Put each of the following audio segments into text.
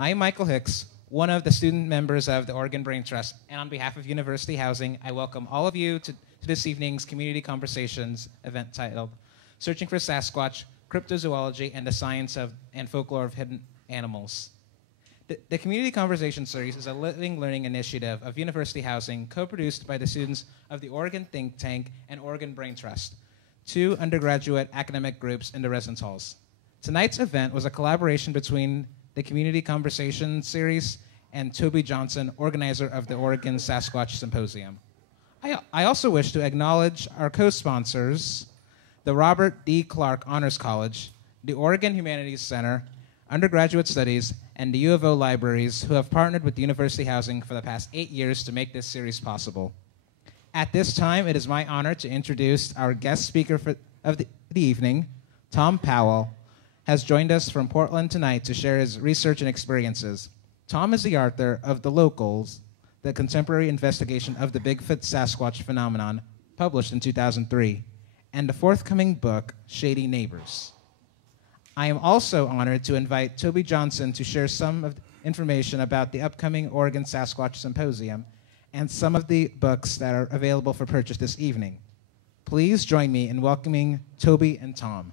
I'm Michael Hicks, one of the student members of the Oregon Brain Trust, and on behalf of University Housing, I welcome all of you to this evening's Community Conversations event titled Searching for Sasquatch, Cryptozoology, and the Science of and Folklore of Hidden Animals. The Community Conversation Series is a living learning initiative of University Housing, co-produced by the students of the Oregon Think Tank and Oregon Brain Trust, two undergraduate academic groups in the residence halls. Tonight's event was a collaboration between the Community Conversation Series and Toby Johnson, organizer of the Oregon Sasquatch Symposium. I also wish to acknowledge our co-sponsors, the Robert D. Clark Honors College, the Oregon Humanities Center, Undergraduate Studies, and the U of O libraries who have partnered with University Housing for the past 8 years to make this series possible. At this time, it is my honor to introduce our guest speaker of the evening. Thom Powell has joined us from Portland tonight to share his research and experiences. Thom is the author of The Locals, the contemporary investigation of the Bigfoot Sasquatch Phenomenon, published in 2003, and the forthcoming book, Shady Neighbors. I am also honored to invite Toby Johnson to share some of the information about the upcoming Oregon Sasquatch Symposium and some of the books that are available for purchase this evening. Please join me in welcoming Toby and Thom.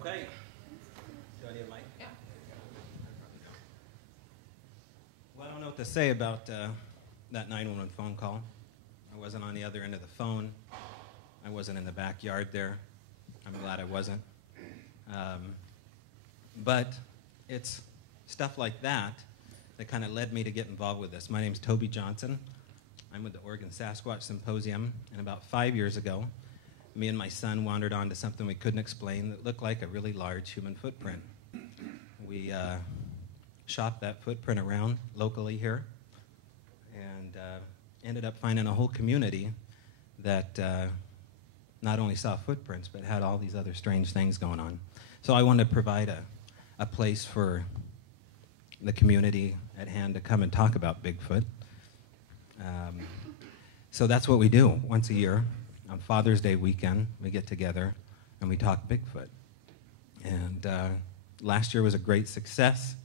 Okay. Do I need a mic? Yeah. Well, I don't know what to say about that 911 phone call. I wasn't on the other end of the phone. I wasn't in the backyard there. I'm glad I wasn't. But it's stuff like that that kind of led me to get involved with this. My name's Toby Johnson. I'm with the Oregon Sasquatch Symposium, and about 5 years ago, me and my son wandered onto something we couldn't explain that looked like a really large human footprint. We shopped that footprint around locally here and ended up finding a whole community that not only saw footprints but had all these other strange things going on. So I wanted to provide a place for the community at hand to come and talk about Bigfoot. So that's what we do once a year. On Father's Day weekend, we get together and we talk Bigfoot. And last year was a great success.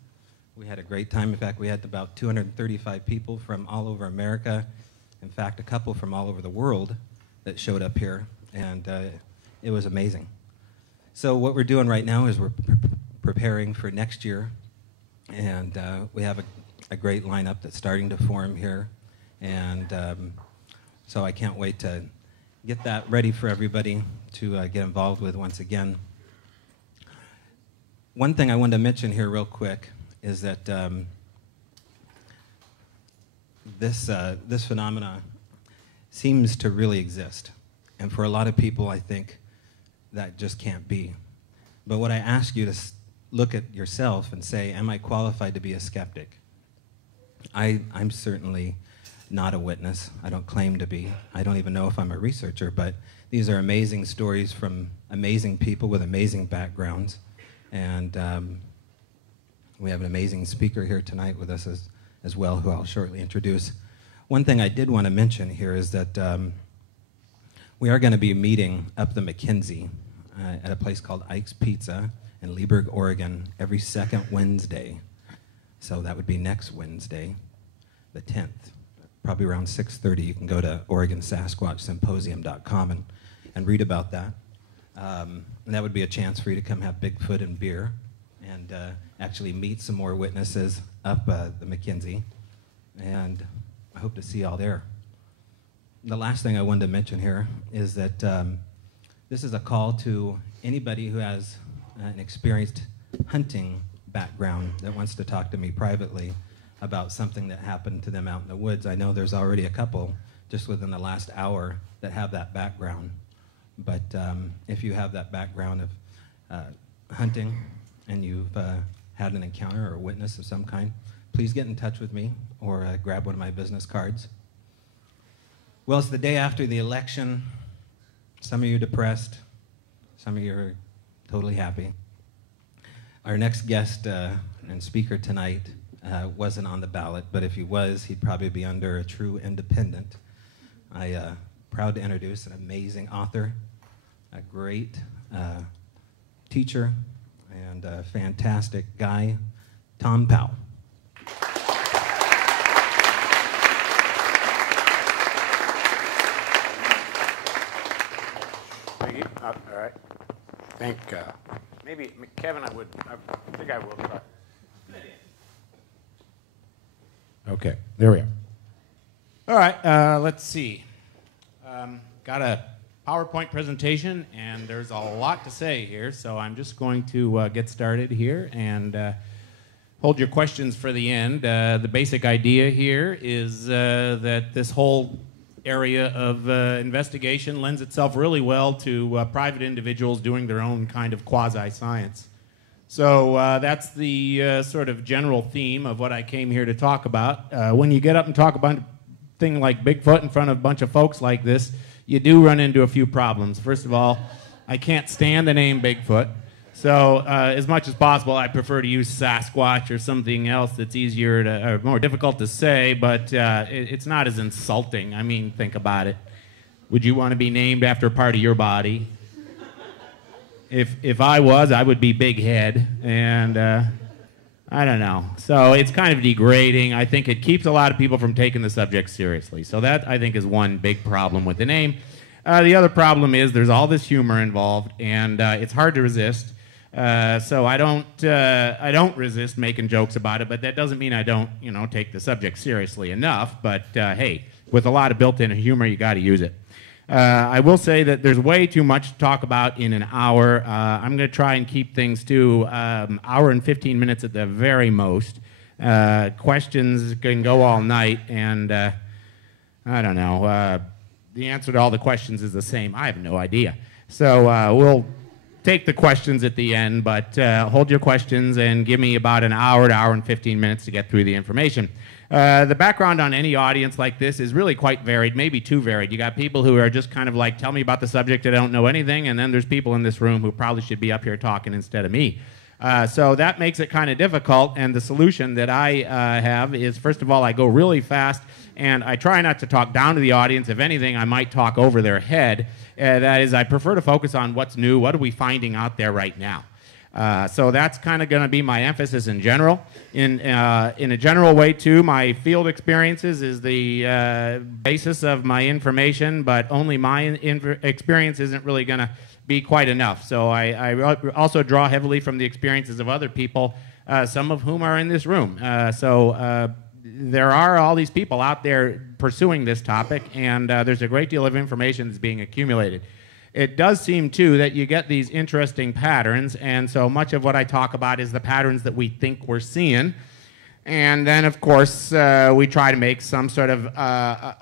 We had a great time. In fact, we had about 235 people from all over America. In fact, a couple from all over the world that showed up here, and it was amazing. So what we're doing right now is we're preparing for next year, and we have a great lineup that's starting to form here. And so I can't wait to get that ready for everybody to get involved with once again. One thing I wanted to mention here real quick is that this phenomena seems to really exist. And for a lot of people, I think that just can't be. But what I ask you to look at yourself and say, am I qualified to be a skeptic? I'm certainly not a witness. I don't claim to be. I don't even know if I'm a researcher, but these are amazing stories from amazing people with amazing backgrounds. And we have an amazing speaker here tonight with us as well, who I'll shortly introduce. One thing I did want to mention here is that we are going to be meeting up the McKenzie at a place called Ike's Pizza in Leesburg, Oregon, every second Wednesday. So that would be next Wednesday, the 10th. Probably around 6:30. You can go to OregonSasquatchSymposium.com and read about that. And that would be a chance for you to come have Bigfoot and beer and actually meet some more witnesses up the McKenzie. And I hope to see you all there. The last thing I wanted to mention here is that this is a call to anybody who has an experienced hunting background that wants to talk to me privately about something that happened to them out in the woods. I know there's already a couple just within the last hour that have that background. But if you have that background of hunting and you've had an encounter or a witness of some kind, please get in touch with me or grab one of my business cards. Well, it's the day after the election. Some of you are depressed. Some of you are totally happy. Our next guest and speaker tonight wasn't on the ballot, but if he was, he'd probably be under a true independent. I'm proud to introduce an amazing author, a great teacher, and a fantastic guy, Thom Powell. Thank you. All right. Maybe Kevin, I think I will try. Okay, there we are. All right, let's see. Got a PowerPoint presentation, and there's a lot to say here, so I'm just going to get started here and hold your questions for the end. The basic idea here is that this whole area of investigation lends itself really well to private individuals doing their own kind of quasi-science. So that's the sort of general theme of what I came here to talk about. When you get up and talk about a thing like Bigfoot in front of a bunch of folks like this, you do run into a few problems. First of all, I can't stand the name Bigfoot. So as much as possible, I prefer to use Sasquatch or something else that's easier to, or more difficult to say, but it's not as insulting. I mean, think about it. Would you want to be named after a part of your body? If I was, I would be Big Head, and I don't know. So it's kind of degrading. I think it keeps a lot of people from taking the subject seriously. So that, I think, is one big problem with the name. The other problem is there's all this humor involved, and it's hard to resist. So I don't resist making jokes about it, but that doesn't mean I don't, take the subject seriously enough. But hey, with a lot of built-in humor, you got to use it. I will say that there's way too much to talk about in an hour. I'm going to try and keep things to hour and 15 minutes at the very most. Questions can go all night, and I don't know. The answer to all the questions is the same. I have no idea. So we'll take the questions at the end, but hold your questions and give me about an hour to hour and 15 minutes to get through the information. The background on any audience like this is really quite varied, maybe too varied. You got people who are just kind of like, tell me about the subject, I don't know anything, and then there's people in this room who probably should be up here talking instead of me. So that makes it kind of difficult, and the solution that I have is, first of all, I go really fast, and I try not to talk down to the audience. If anything, I might talk over their head. That is, I prefer to focus on what's new, what are we finding out there right now. So that's kind of going to be my emphasis in general. In a general way, too, my field experiences is the basis of my information, but only my experience isn't really going to be quite enough. So I also draw heavily from the experiences of other people, some of whom are in this room. So there are all these people out there pursuing this topic, and there's a great deal of information that's being accumulated. It does seem, too, that you get these interesting patterns, and so much of what I talk about is the patterns that we think we're seeing. And then, of course, we try to make some sort of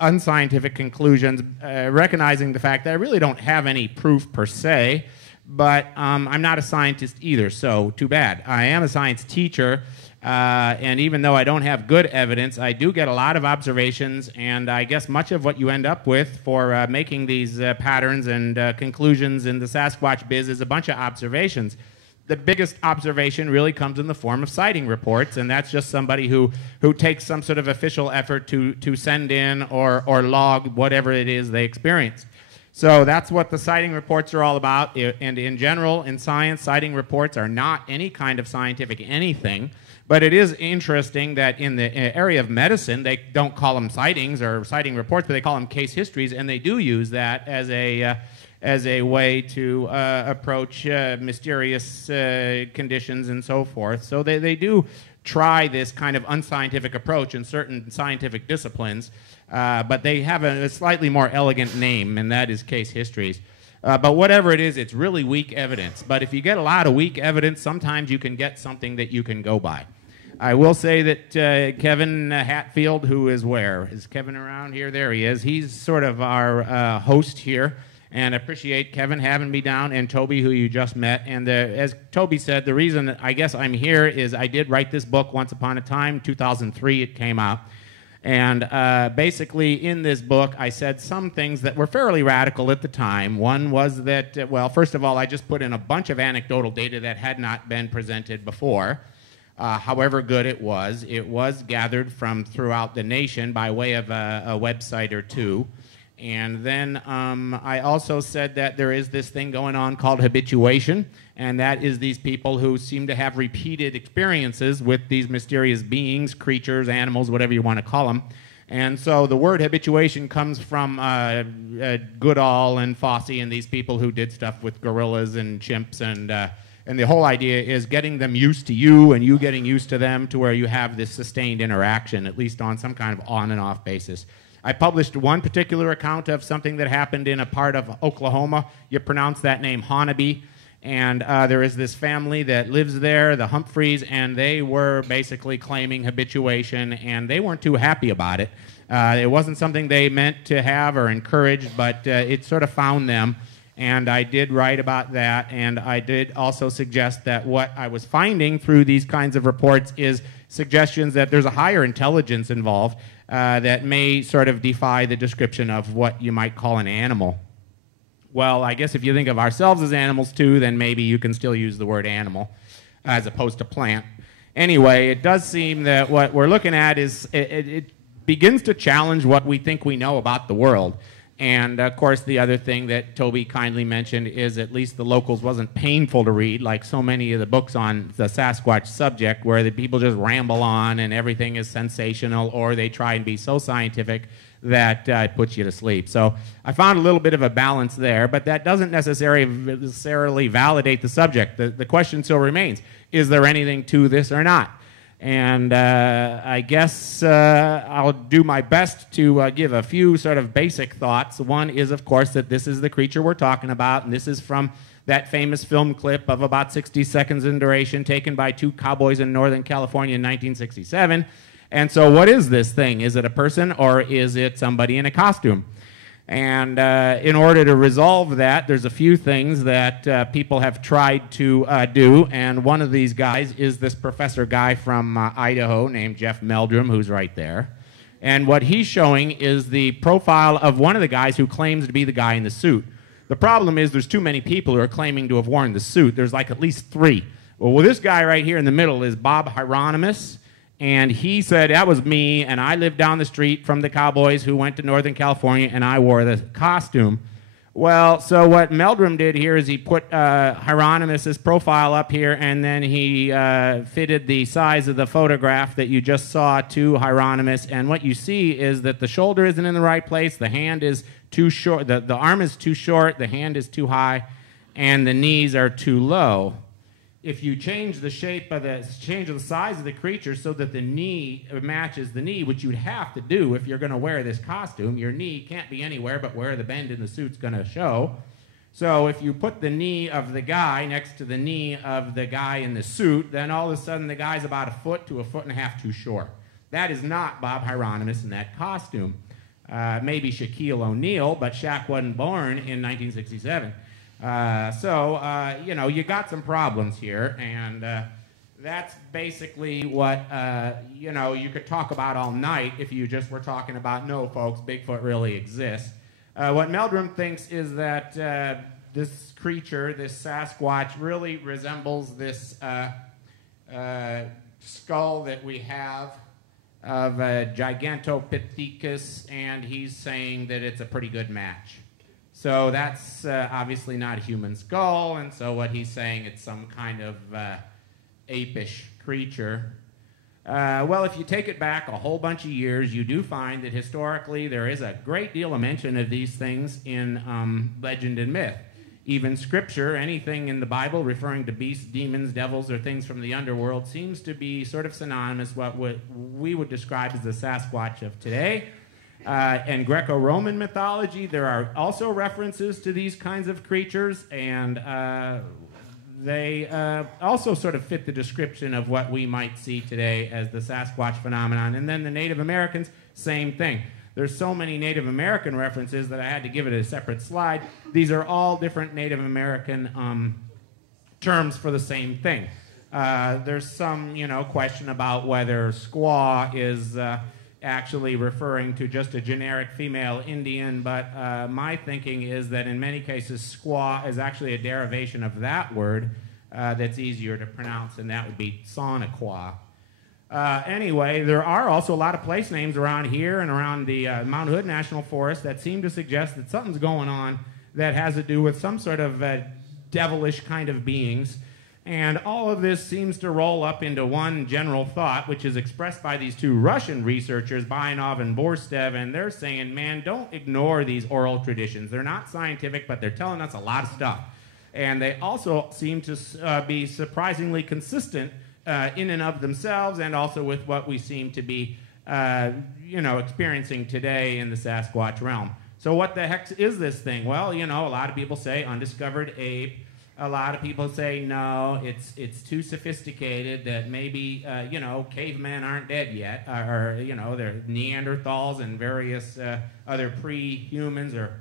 unscientific conclusions, recognizing the fact that I really don't have any proof per se, but I'm not a scientist either, so too bad. I am a science teacher, and even though I don't have good evidence, I do get a lot of observations, and I guess much of what you end up with for making these patterns and conclusions in the Sasquatch biz is a bunch of observations. The biggest observation really comes in the form of sighting reports, and that's just somebody who takes some sort of official effort to send in or log whatever it is they experience. So that's what the sighting reports are all about. And in general, in science, sighting reports are not any kind of scientific anything. But it is interesting that in the area of medicine, they don't call them sightings or sighting reports, but they call them case histories, and they do use that as a way to approach mysterious conditions and so forth. So they do try this kind of unscientific approach in certain scientific disciplines, but they have a slightly more elegant name, and that is case histories. But whatever it is, it's really weak evidence. But if you get a lot of weak evidence, sometimes you can get something that you can go by. I will say that Kevin Hatfield, who is where? Is Kevin around here? There he is. He's sort of our host here. And I appreciate Kevin having me down, and Toby, who you just met. And as Toby said, the reason that I guess I'm here is I did write this book once upon a time. 2003 it came out. And basically in this book I said some things that were fairly radical at the time. One was that, well, first of all, I just put in a bunch of anecdotal data that had not been presented before. However good it was gathered from throughout the nation by way of a website or two. And then I also said that there is this thing going on called habituation, and that is these people who seem to have repeated experiences with these mysterious beings, creatures, animals, whatever you want to call them. And so the word habituation comes from Goodall and Fosse and these people who did stuff with gorillas and chimps, and the whole idea is getting them used to you and you getting used to them to where you have this sustained interaction, at least on some kind of on and off basis. I published one particular account of something that happened in a part of Oklahoma. You pronounce that name Honaby. And there is this family that lives there, the Humphreys, and they were basically claiming habituation, and they weren't too happy about it. It wasn't something they meant to have or encourage, but it sort of found them. And I did write about that, and I did also suggest that what I was finding through these kinds of reports is suggestions that there's a higher intelligence involved that may sort of defy the description of what you might call an animal. Well, I guess if you think of ourselves as animals too, then maybe you can still use the word animal as opposed to plant. Anyway, it does seem that what we're looking at is it begins to challenge what we think we know about the world. And of course, the other thing that Toby kindly mentioned is at least the locals wasn't painful to read, like so many of the books on the Sasquatch subject, where the people just ramble on and everything is sensational, or they try and be so scientific that it puts you to sleep. So I found a little bit of a balance there, but that doesn't necessarily validate the subject. The question still remains, is there anything to this or not? And I guess I'll do my best to give a few sort of basic thoughts. One is, of course, that this is the creature we're talking about, and this is from that famous film clip of about 60 seconds in duration taken by two cowboys in Northern California in 1967. And so what is this thing? Is it a person, or is it somebody in a costume? And in order to resolve that, there's a few things that people have tried to do, and one of these guys is this professor guy from Idaho named Jeff Meldrum, who's right there. And what he's showing is the profile of one of the guys who claims to be the guy in the suit. The problem is there's too many people who are claiming to have worn the suit. There's like at least 3. Well, this guy right here in the middle is Bob Hieronymus. And he said, that was me, and I lived down the street from the cowboys who went to Northern California, and I wore the costume. Well, so what Meldrum did here is he put Hieronymus's profile up here, and then he fitted the size of the photograph that you just saw to Hieronymus. And what you see is that the shoulder isn't in the right place, the hand is too short, the arm is too short, the hand is too high, and the knees are too low. If you change the shape of change the size of the creature so that the knee matches the knee, which you'd have to do if you're going to wear this costume, your knee can't be anywhere but where the bend in the suit's going to show. So if you put the knee of the guy next to the knee of the guy in the suit, then all of a sudden the guy's about a foot to a foot and a half too short. That is not Bob Hieronymus in that costume. Maybe Shaquille O'Neal, but Shaq wasn't born in 1967. You know, you got some problems here, and that's basically what, you know, you could talk about all night if you just were talking about, no, folks, Bigfoot really exists. What Meldrum thinks is that this creature, this Sasquatch, really resembles this skull that we have of Gigantopithecus, and he's saying that it's a pretty good match. So that's obviously not a human skull, and so what he's saying, it's some kind of apish creature. Well, if you take it back a whole bunch of years, you do find that historically there is a great deal of mention of these things in legend and myth. Even scripture, anything in the Bible referring to beasts, demons, devils, or things from the underworld seems to be sort of synonymous with what we would describe as the Sasquatch of today. In Greco-Roman mythology, there are also references to these kinds of creatures, and they also sort of fit the description of what we might see today as the Sasquatch phenomenon. And then the Native Americans, same thing. There's so many Native American references that I had to give it a separate slide. These are all different Native American terms for the same thing. There's some, you know, question about whether squaw is actually referring to just a generic female Indian, but my thinking is that in many cases squaw is actually a derivation of that word that's easier to pronounce, and that would be Sonequa. Anyway, there are also a lot of place names around here and around the Mount Hood National Forest that seem to suggest that something's going on that has to do with some sort of devilish kind of beings. And all of this seems to roll up into one general thought, which is expressed by these two Russian researchers, Bayanov and Borstev, and they're saying, man, don't ignore these oral traditions. They're not scientific, but they're telling us a lot of stuff. And they also seem to be surprisingly consistent in and of themselves, and also with what we seem to be, you know, experiencing today in the Sasquatch realm. So what the heck is this thing? Well, you know, a lot of people say undiscovered ape. A lot of people say, no, it's too sophisticated, that maybe, you know, cavemen aren't dead yet, or you know, they're Neanderthals and various other pre-humans or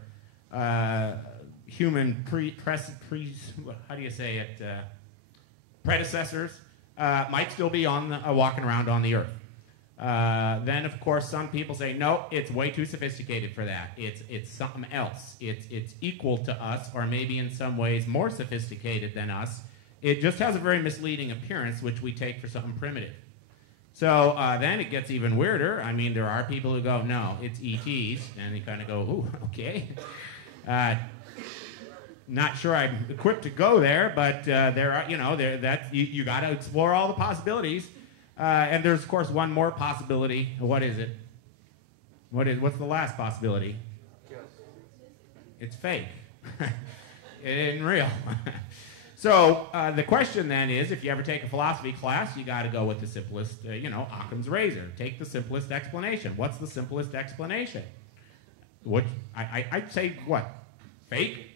human how do you say it, predecessors might still be walking around on the earth. Then, of course, some people say, no, it's way too sophisticated for that. It's something else. It's equal to us, or maybe in some ways more sophisticated than us. It just has a very misleading appearance, which we take for something primitive. So then it gets even weirder. I mean, there are people who go, no, it's ETs, and they kind of go, ooh, okay. Not sure I'm equipped to go there, but there are, you know, you got to explore all the possibilities. And there's, of course, one more possibility. What is it? What's the last possibility? It's fake. It isn't real. So the question then is, if you ever take a philosophy class, you got to go with the simplest, you know, Occam's razor. Take the simplest explanation. What's the simplest explanation? I'd say what? Fake?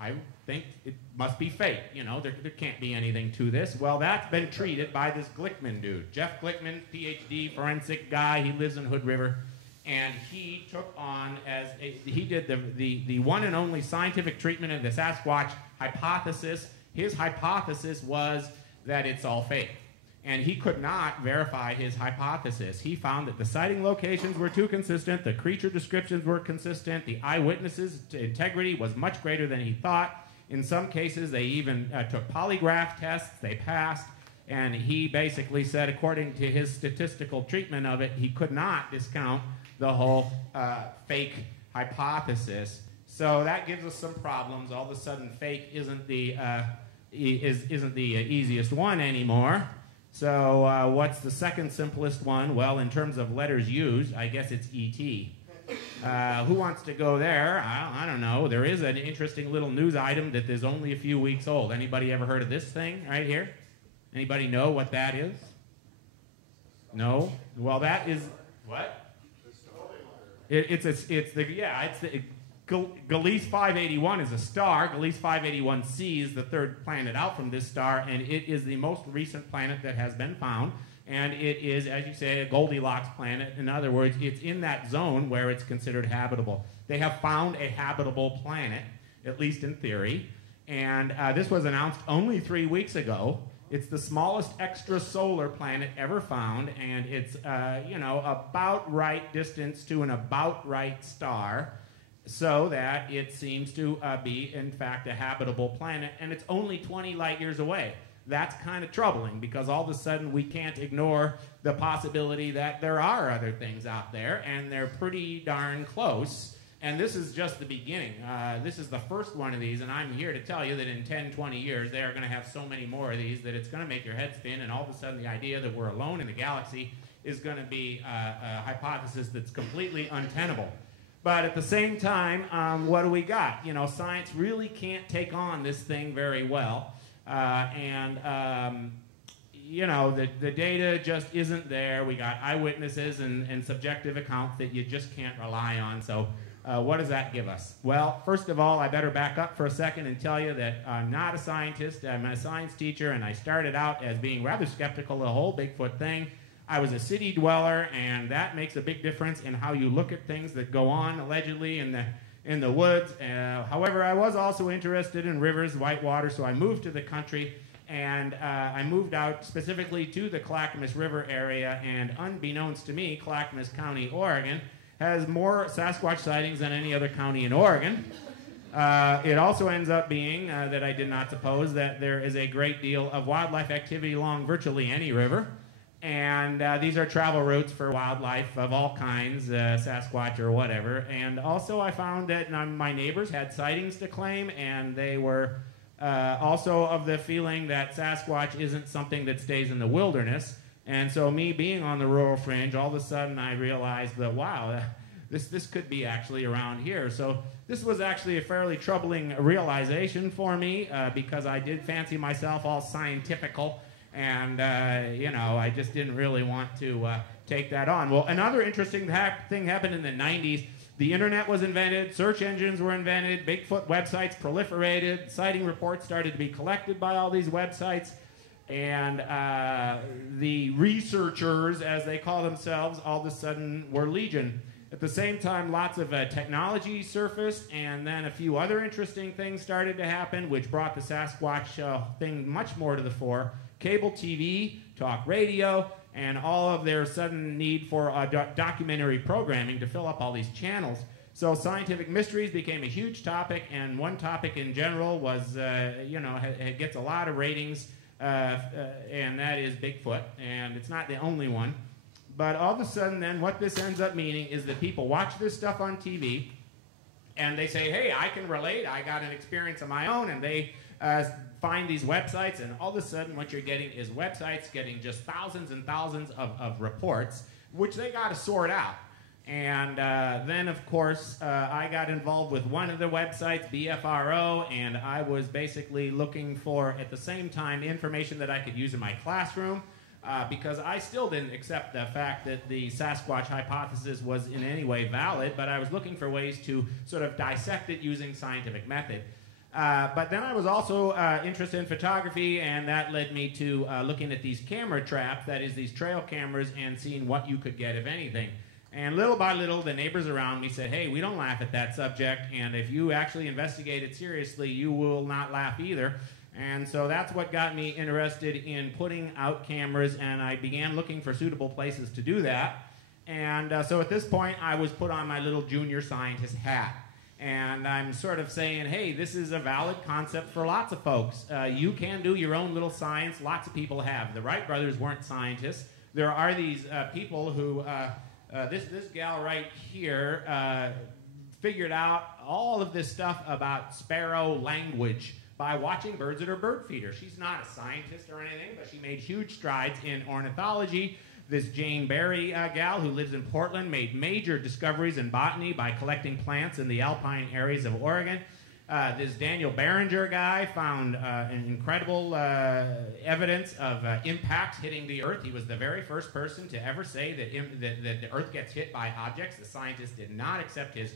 I think it must be fake. You know, there can't be anything to this. Well, that's been treated by this Glickman dude. Jeff Glickman, PhD, forensic guy. He lives in Hood River. And he took on he did the one and only scientific treatment of the Sasquatch hypothesis. His hypothesis was that it's all fake. And he could not verify his hypothesis. He found that the sighting locations were too consistent, the creature descriptions were consistent, the eyewitnesses' integrity was much greater than he thought. In some cases, they even took polygraph tests, they passed, and he basically said, according to his statistical treatment of it, he could not discount the whole fake hypothesis. So that gives us some problems. All of a sudden, fake isn't the easiest one anymore. So what's the second simplest one? Well, in terms of letters used, I guess it's E.T. Who wants to go there? I don't know. There is an interesting little news item that is only a few weeks old. Anybody ever heard of this thing right here? Anybody know what that is? No? Well, that is what? Gliese 581 is a star. Gliese 581c is the third planet out from this star, and it is the most recent planet that has been found. And it is, as you say, a Goldilocks planet. In other words, it's in that zone where it's considered habitable. They have found a habitable planet, at least in theory. And this was announced only 3 weeks ago. It's the smallest extrasolar planet ever found, and it's, about right distance to an about right star, so that it seems to be, in fact, a habitable planet, and it's only 20 light years away. That's kind of troubling, because all of a sudden we can't ignore the possibility that there are other things out there, and they're pretty darn close. And this is just the beginning. This is the first one of these, and I'm here to tell you that in 10, 20 years, they are going to have so many more of these that it's going to make your head spin, and all of a sudden the idea that we're alone in the galaxy is going to be a hypothesis that's completely untenable. But at the same time, what do we got? You know, science really can't take on this thing very well. The data just isn't there. We got eyewitnesses and subjective accounts that you just can't rely on. So what does that give us? Well, first of all, I better back up for a second and tell you that I'm not a scientist. I'm a science teacher, and I started out as being rather skeptical of the whole Bigfoot thing. I was a city dweller, and that makes a big difference in how you look at things that go on, allegedly, in the woods. However, I was also interested in rivers, whitewater, so I moved to the country, and I moved out specifically to the Clackamas River area, and unbeknownst to me, Clackamas County, Oregon, has more Sasquatch sightings than any other county in Oregon. It also ends up being, that I did not suppose, that there is a great deal of wildlife activity along virtually any river. And these are travel routes for wildlife of all kinds, Sasquatch or whatever. And also I found that my neighbors had sightings to claim, and they were also of the feeling that Sasquatch isn't something that stays in the wilderness. And so me being on the rural fringe, all of a sudden I realized that, wow, this could be actually around here. So this was actually a fairly troubling realization for me, because I did fancy myself all scientifical. And, I just didn't really want to take that on. Well, another interesting thing happened in the 90s. The internet was invented, search engines were invented, Bigfoot websites proliferated, sighting reports started to be collected by all these websites, and the researchers, as they call themselves, all of a sudden were legion. At the same time, lots of technology surfaced, and then a few other interesting things started to happen, which brought the Sasquatch thing much more to the fore. Cable TV, talk radio, and all of their sudden need for documentary programming to fill up all these channels. So scientific mysteries became a huge topic, and one topic in general was, it gets a lot of ratings, and that is Bigfoot, and it's not the only one. But all of a sudden then what this ends up meaning is that people watch this stuff on TV, and they say, hey, I can relate, I got an experience of my own, and they find these websites, and all of a sudden what you're getting is websites getting just thousands and thousands of reports, which they got to sort out. And then, of course, I got involved with one of the websites, BFRO, and I was basically looking for, at the same time, information that I could use in my classroom, because I still didn't accept the fact that the Sasquatch hypothesis was in any way valid, but I was looking for ways to sort of dissect it using scientific method. But then I was also interested in photography, and that led me to looking at these camera traps, that is, these trail cameras, and seeing what you could get, if anything. And little by little, the neighbors around me said, hey, we don't laugh at that subject, and if you actually investigate it seriously, you will not laugh either. And so that's what got me interested in putting out cameras, and I began looking for suitable places to do that. And so at this point, I was put on my little junior scientist hat. And I'm sort of saying, hey, this is a valid concept for lots of folks. You can do your own little science. Lots of people have. The Wright brothers weren't scientists. There are these people who, this gal right here figured out all of this stuff about sparrow language by watching birds at her bird feeder. She's not a scientist or anything, but she made huge strides in ornithology. This Jane Berry gal who lives in Portland made major discoveries in botany by collecting plants in the alpine areas of Oregon. This Daniel Barringer guy found an incredible evidence of impacts hitting the Earth. He was the very first person to ever say that the Earth gets hit by objects. The scientists did not accept his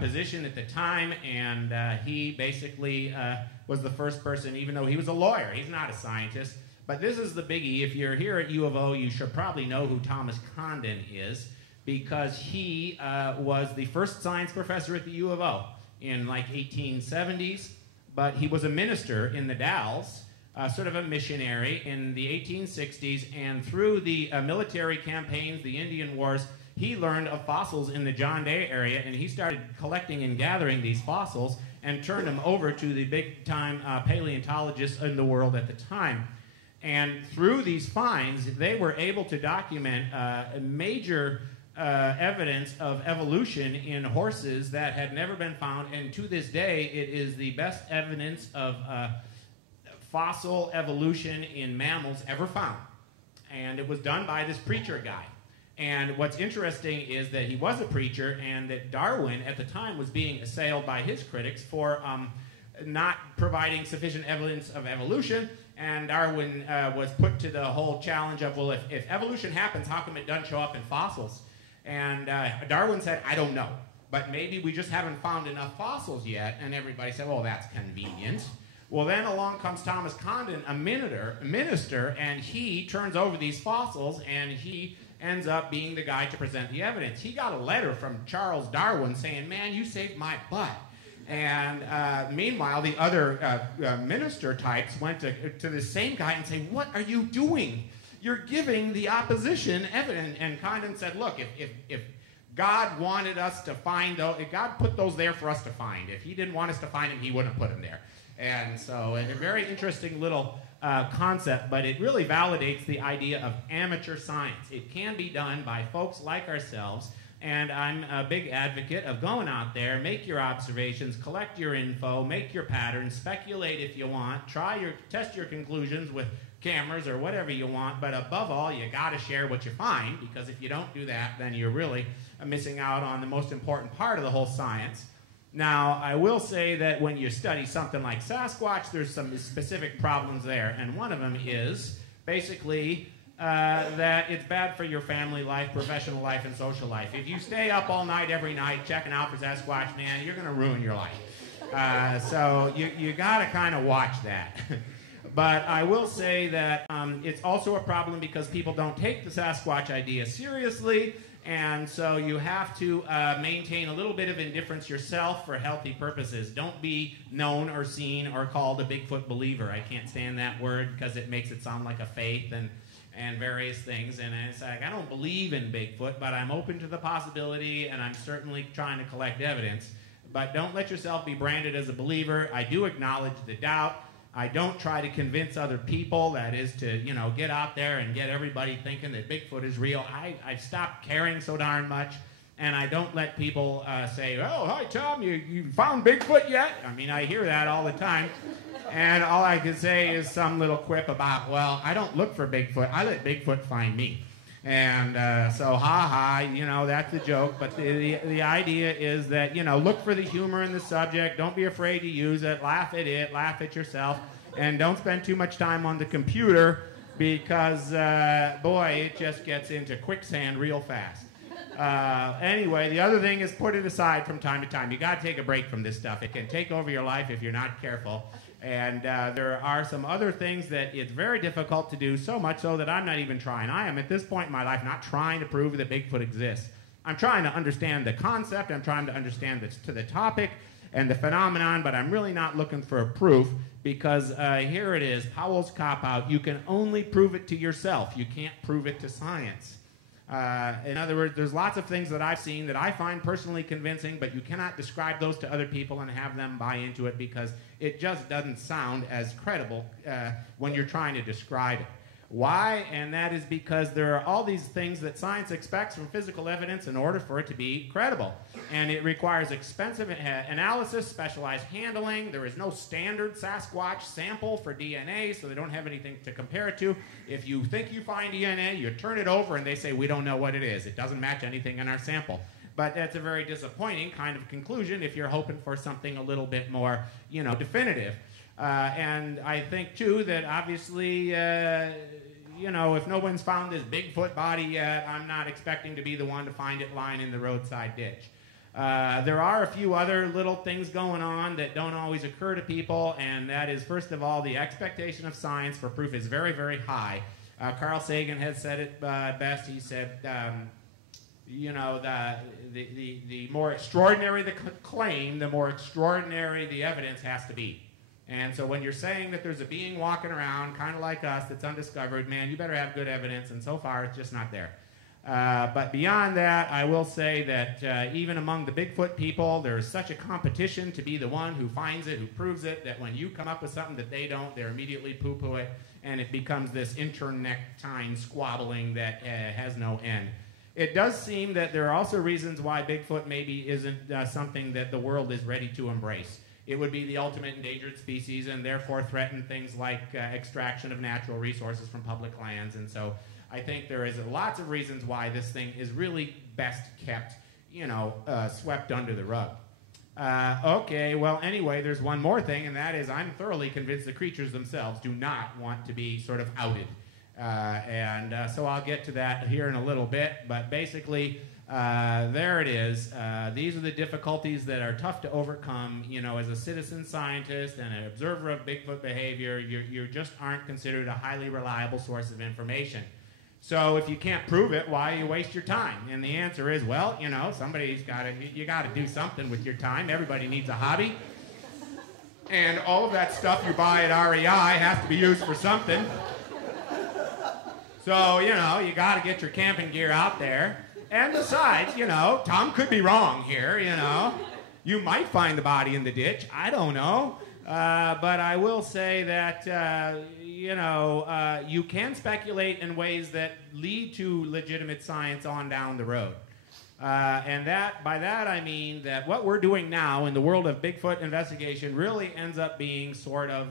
position at the time, and he basically was the first person, even though he was a lawyer. He's not a scientist. But this is the biggie. If you're here at U of O, you should probably know who Thomas Condon is, because he was the first science professor at the U of O in like 1870s, but he was a minister in the Dalles, sort of a missionary in the 1860s, and through the military campaigns, the Indian Wars, he learned of fossils in the John Day area, and he started collecting and gathering these fossils and turned them over to the big-time paleontologists in the world at the time. And through these finds, they were able to document major evidence of evolution in horses that had never been found, and to this day, it is the best evidence of fossil evolution in mammals ever found. And it was done by this preacher guy. And what's interesting is that he was a preacher, and that Darwin at the time was being assailed by his critics for not providing sufficient evidence of evolution. And Darwin was put to the whole challenge of, well, if evolution happens, how come it doesn't show up in fossils? And Darwin said, I don't know, but maybe we just haven't found enough fossils yet. And everybody said, well, that's convenient. Well, then along comes Thomas Condon, a minister, and he turns over these fossils, and he ends up being the guy to present the evidence. He got a letter from Charles Darwin saying, man, you saved my butt. And meanwhile, the other minister types went to the same guy and say, what are you doing? You're giving the opposition evidence. And Condon said, look, if God wanted us to find those, if God put those there for us to find. If he didn't want us to find them, he wouldn't have put them there. And so a very interesting little concept, but it really validates the idea of amateur science. It can be done by folks like ourselves, and I'm a big advocate of going out there, make your observations, collect your info, make your patterns, speculate if you want, test your conclusions with cameras or whatever you want, but above all, you got to share what you find, because if you don't do that, then you're really missing out on the most important part of the whole science. Now, I will say that when you study something like Sasquatch, there's some specific problems there, and one of them is basically that it's bad for your family life, professional life, and social life. If you stay up all night, every night, checking out for Sasquatch, man, you're going to ruin your life. So you got to kind of watch that. But I will say that it's also a problem because people don't take the Sasquatch idea seriously, and so you have to maintain a little bit of indifference yourself for healthy purposes. Don't be known or seen or called a Bigfoot believer. I can't stand that word because it makes it sound like a faith and various things. And it's like, I don't believe in Bigfoot, but I'm open to the possibility, and I'm certainly trying to collect evidence. But don't let yourself be branded as a believer. I do acknowledge the doubt. I don't try to convince other people, that is to, get out there and get everybody thinking that Bigfoot is real. I've stopped caring so darn much, and I don't let people say, oh, hi, Tom, you found Bigfoot yet? I mean, I hear that all the time, and all I can say is some little quip about, well, I don't look for Bigfoot. I let Bigfoot find me. And so, that's a joke, but the idea is that, look for the humor in the subject, don't be afraid to use it, laugh at yourself, and don't spend too much time on the computer because, boy, it just gets into quicksand real fast. Anyway, the other thing is put it aside from time to time. You got to take a break from this stuff. It can take over your life if you're not careful. And there are some other things that it's very difficult to do, so much so that I'm not even trying. I am, at this point in my life, not trying to prove that Bigfoot exists. I'm trying to understand the concept. I'm trying to understand the topic and the phenomenon, but I'm really not looking for a proof because here it is, Powell's cop-out. You can only prove it to yourself. You can't prove it to science. In other words, there's lots of things that I've seen that I find personally convincing, but you cannot describe those to other people and have them buy into it because it just doesn't sound as credible when you're trying to describe it. Why? And that is because there are all these things that science expects from physical evidence in order for it to be credible. And it requires expensive analysis, specialized handling. There is no standard Sasquatch sample for DNA, so they don't have anything to compare it to. If you think you find DNA, you turn it over and they say, we don't know what it is. It doesn't match anything in our sample. But that's a very disappointing kind of conclusion if you're hoping for something a little bit more, definitive. And I think, too, that obviously, if no one's found this Bigfoot body yet, I'm not expecting to be the one to find it lying in the roadside ditch. There are a few other little things going on that don't always occur to people, and that is, first of all, the expectation of science for proof is very, very high. Carl Sagan has said it best. He said, you know, the more extraordinary the claim, the more extraordinary the evidence has to be. And so when you're saying that there's a being walking around, kind of like us, that's undiscovered, man, you better have good evidence, and so far it's just not there. But beyond that, I will say that even among the Bigfoot people, there's such a competition to be the one who finds it, who proves it, that when you come up with something that they don't, they immediately poo-poo it, and it becomes this internectine squabbling that has no end. It does seem that there are also reasons why Bigfoot maybe isn't something that the world is ready to embrace. It would be the ultimate endangered species and therefore threaten things like extraction of natural resources from public lands. And so I think there is lots of reasons why this thing is really best kept, you know, swept under the rug. Okay, well, anyway, there's one more thing, and that is I'm thoroughly convinced the creatures themselves do not want to be sort of outed. So I'll get to that here in a little bit, but basically, there it is. These are the difficulties that are tough to overcome. You know, as a citizen scientist and an observer of Bigfoot behavior, you just aren't considered a highly reliable source of information. So if you can't prove it, why you waste your time? And the answer is, well, you know, you got to do something with your time. Everybody needs a hobby. And all of that stuff you buy at REI has to be used for something. So, you know, you got to get your camping gear out there. And besides, you know, Tom could be wrong here, you know. You might find the body in the ditch. I don't know. But I will say that, you know, you can speculate in ways that lead to legitimate science on down the road. And by that I mean that what we're doing now in the world of Bigfoot investigation really ends up being sort of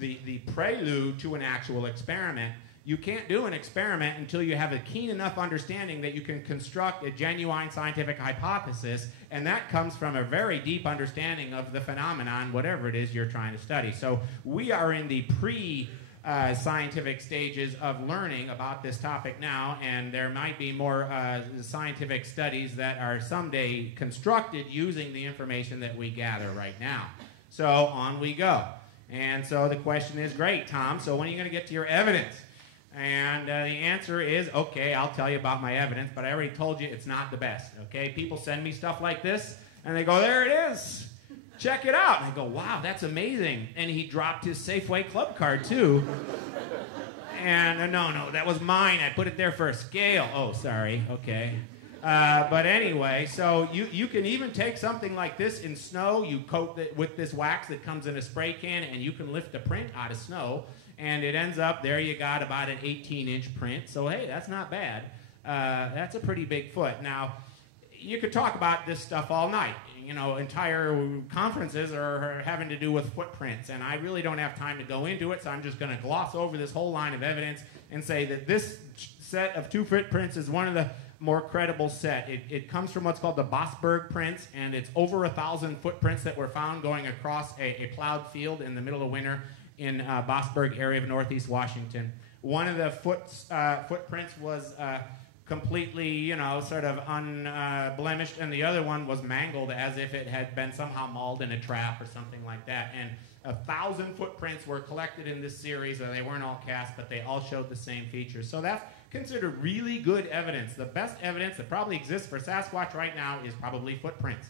the prelude to an actual experiment. You can't do an experiment until you have a keen enough understanding that you can construct a genuine scientific hypothesis, and that comes from a very deep understanding of the phenomenon, whatever it is you're trying to study. So we are in the scientific stages of learning about this topic now, and there might be more scientific studies that are someday constructed using the information that we gather right now. So on we go. And so the question is, great, Tom, so when are you going to get to your evidence? And the answer is, okay, I'll tell you about my evidence, but I already told you it's not the best, okay? People send me stuff like this, and they go, there it is. Check it out. And I go, wow, that's amazing. And he dropped his Safeway club card, too. And no, that was mine. I put it there for a scale. Oh, sorry. Okay. But anyway, so you can even take something like this in snow. You coat it with this wax that comes in a spray can, and you can lift a print out of snow. And it ends up, there you got about an 18-inch print. So, hey, that's not bad. That's a pretty big foot. Now, you could talk about this stuff all night. You know, entire conferences are having to do with footprints, and I really don't have time to go into it, so I'm just going to gloss over this whole line of evidence and say that this set of 2 footprints is one of the more credible set. It comes from what's called the Bossberg prints, and it's over 1,000 footprints that were found going across a plowed field in the middle of winter in Bossberg area of northeast Washington. One of the footprints was completely, you know, sort of unblemished, and the other one was mangled as if it had been somehow mauled in a trap or something like that. And 1,000 footprints were collected in this series, and they weren't all cast, but they all showed the same features. So that's considered really good evidence. The best evidence that probably exists for Sasquatch right now is probably footprints.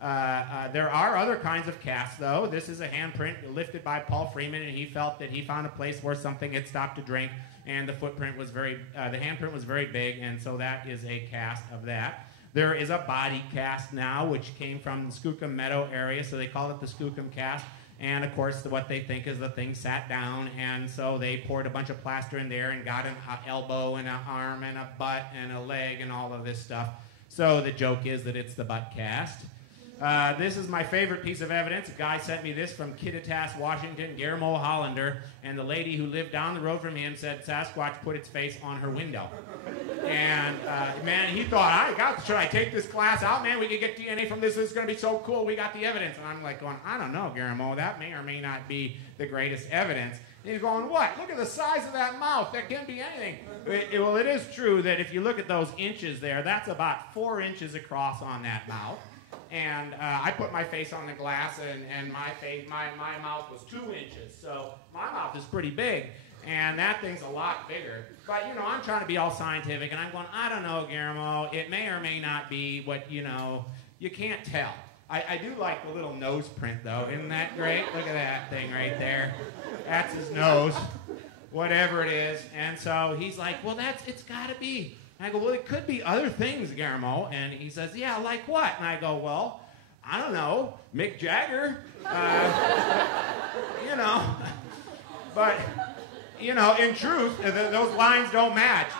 There are other kinds of casts, though. This is a handprint lifted by Paul Freeman, and he felt that he found a place where something had stopped to drink, and the handprint was very big, and so that is a cast of that. There is a body cast now, which came from the Skookum Meadow area, so they call it the Skookum cast. And of course, what they think is the thing sat down, and so they poured a bunch of plaster in there and got an elbow and an arm and a butt and a leg and all of this stuff. So the joke is that it's the butt cast. This is my favorite piece of evidence. A guy sent me this from Kittitas, Washington, Guillermo Hollander, and the lady who lived down the road from him said Sasquatch put its face on her window. And man, he thought, should I take this class out? Man, we could get DNA from this. This is going to be so cool. We got the evidence. And I'm like going, I don't know, Guillermo. That may or may not be the greatest evidence. And he's going, what? Look at the size of that mouth. That can't be anything. Well, it is true that if you look at those inches there, that's about 4 inches across on that mouth. And I put my face on the glass, and my mouth was 2 inches. So my mouth is pretty big, and that thing's a lot bigger. But, you know, I'm trying to be all scientific, and I'm going, I don't know, Guillermo. It may or may not be what, you know, you can't tell. I do like the little nose print, though. Isn't that great? Look at that thing right there. That's his nose, whatever it is. And so he's like, well, it's got to be. And I go, well, it could be other things, Guillermo. And he says, yeah, like what? And I go, well, I don't know, Mick Jagger. You know. But, you know, in truth, those lines don't match.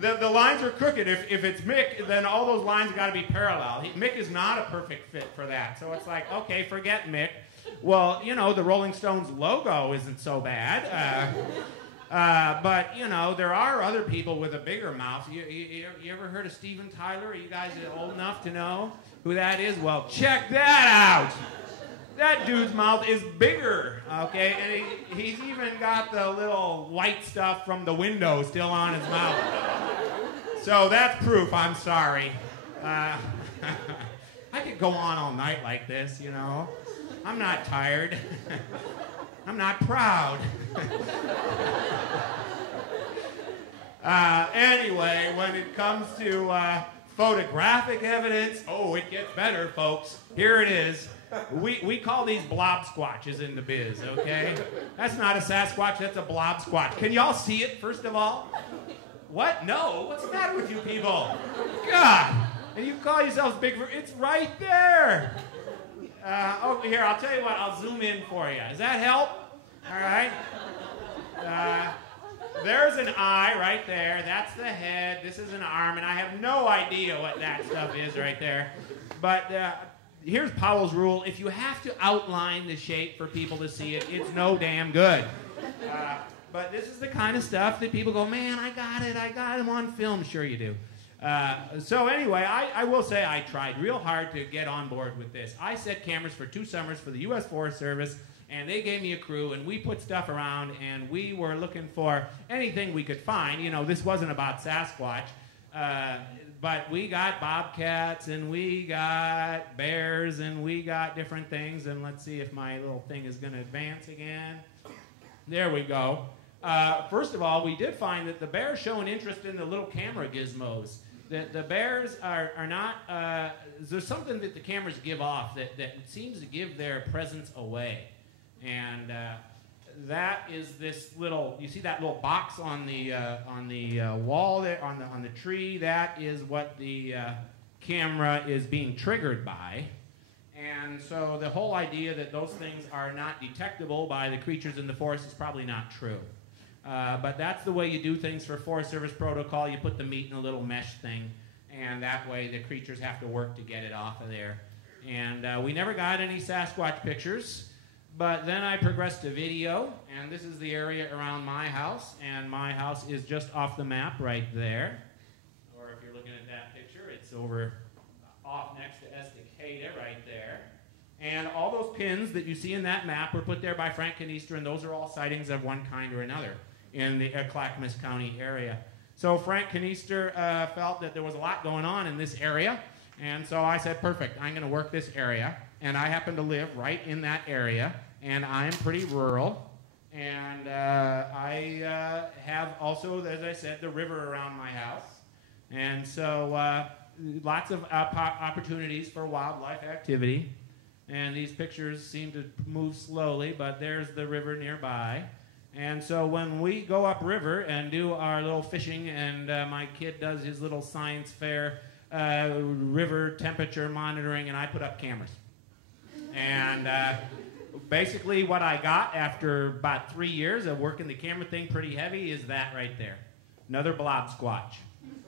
The lines are crooked. If it's Mick, then all those lines got to be parallel. Mick is not a perfect fit for that. So it's like, okay, forget Mick. Well, you know, the Rolling Stones logo isn't so bad. But, you know, there are other people with a bigger mouth. You ever heard of Steven Tyler? Are you guys old enough to know who that is? Well, check that out. That dude's mouth is bigger, okay? And he's even got the little white stuff from the window still on his mouth. So that's proof, I'm sorry. I could go on all night like this, you know. I'm not tired. I'm not proud. Anyway, when it comes to photographic evidence, oh, it gets better, folks. Here it is. We call these blob squatches in the biz, okay? That's not a Sasquatch, that's a blob squatch. Can y'all see it, first of all? What? No? What's the matter with you people? God! And you call yourselves Bigfoot? It's right there! Over here, I'll tell you what, I'll zoom in for you. Does that help? All right? There's an eye right there. That's the head. This is an arm, and I have no idea what that stuff is right there. But here's Powell's rule. If you have to outline the shape for people to see it, it's no damn good. But this is the kind of stuff that people go, man, I got him on film. Sure you do. So anyway, I will say I tried real hard to get on board with this. I set cameras for 2 summers for the U.S. Forest Service, and they gave me a crew, and we put stuff around, and we were looking for anything we could find. You know, this wasn't about Sasquatch. But we got bobcats, and we got bears, and we got different things. And let's see if my little thing is going to advance again. There we go. First of all, we did find that the bears show an interest in the little camera gizmos. The bears are not, there's something that the cameras give off that seems to give their presence away. And that is this little, you see that little box on the wall there, on the tree? That is what the camera is being triggered by. And so the whole idea that those things are not detectable by the creatures in the forest is probably not true. But that's the way you do things for Forest Service protocol. You put the meat in a little mesh thing, and that way the creatures have to work to get it off of there. And we never got any Sasquatch pictures. But then I progressed to video, and this is the area around my house, and my house is just off the map right there. Or if you're looking at that picture, it's over off next to Estacada right there. And all those pins that you see in that map were put there by Frank Canister, and those are all sightings of one kind or another in the Clackamas County area. So Frank Canister felt that there was a lot going on in this area, and so I said, perfect, I'm going to work this area. And I happen to live right in that area, and I'm pretty rural. And I have also, as I said, the river around my house. And so lots of opportunities for wildlife activity. And these pictures seem to move slowly, but there's the river nearby. And so when we go upriver and do our little fishing, and my kid does his little science fair river temperature monitoring, and I put up cameras. And basically what I got after about 3 years of working the camera thing pretty heavy is that right there. Another blob squatch.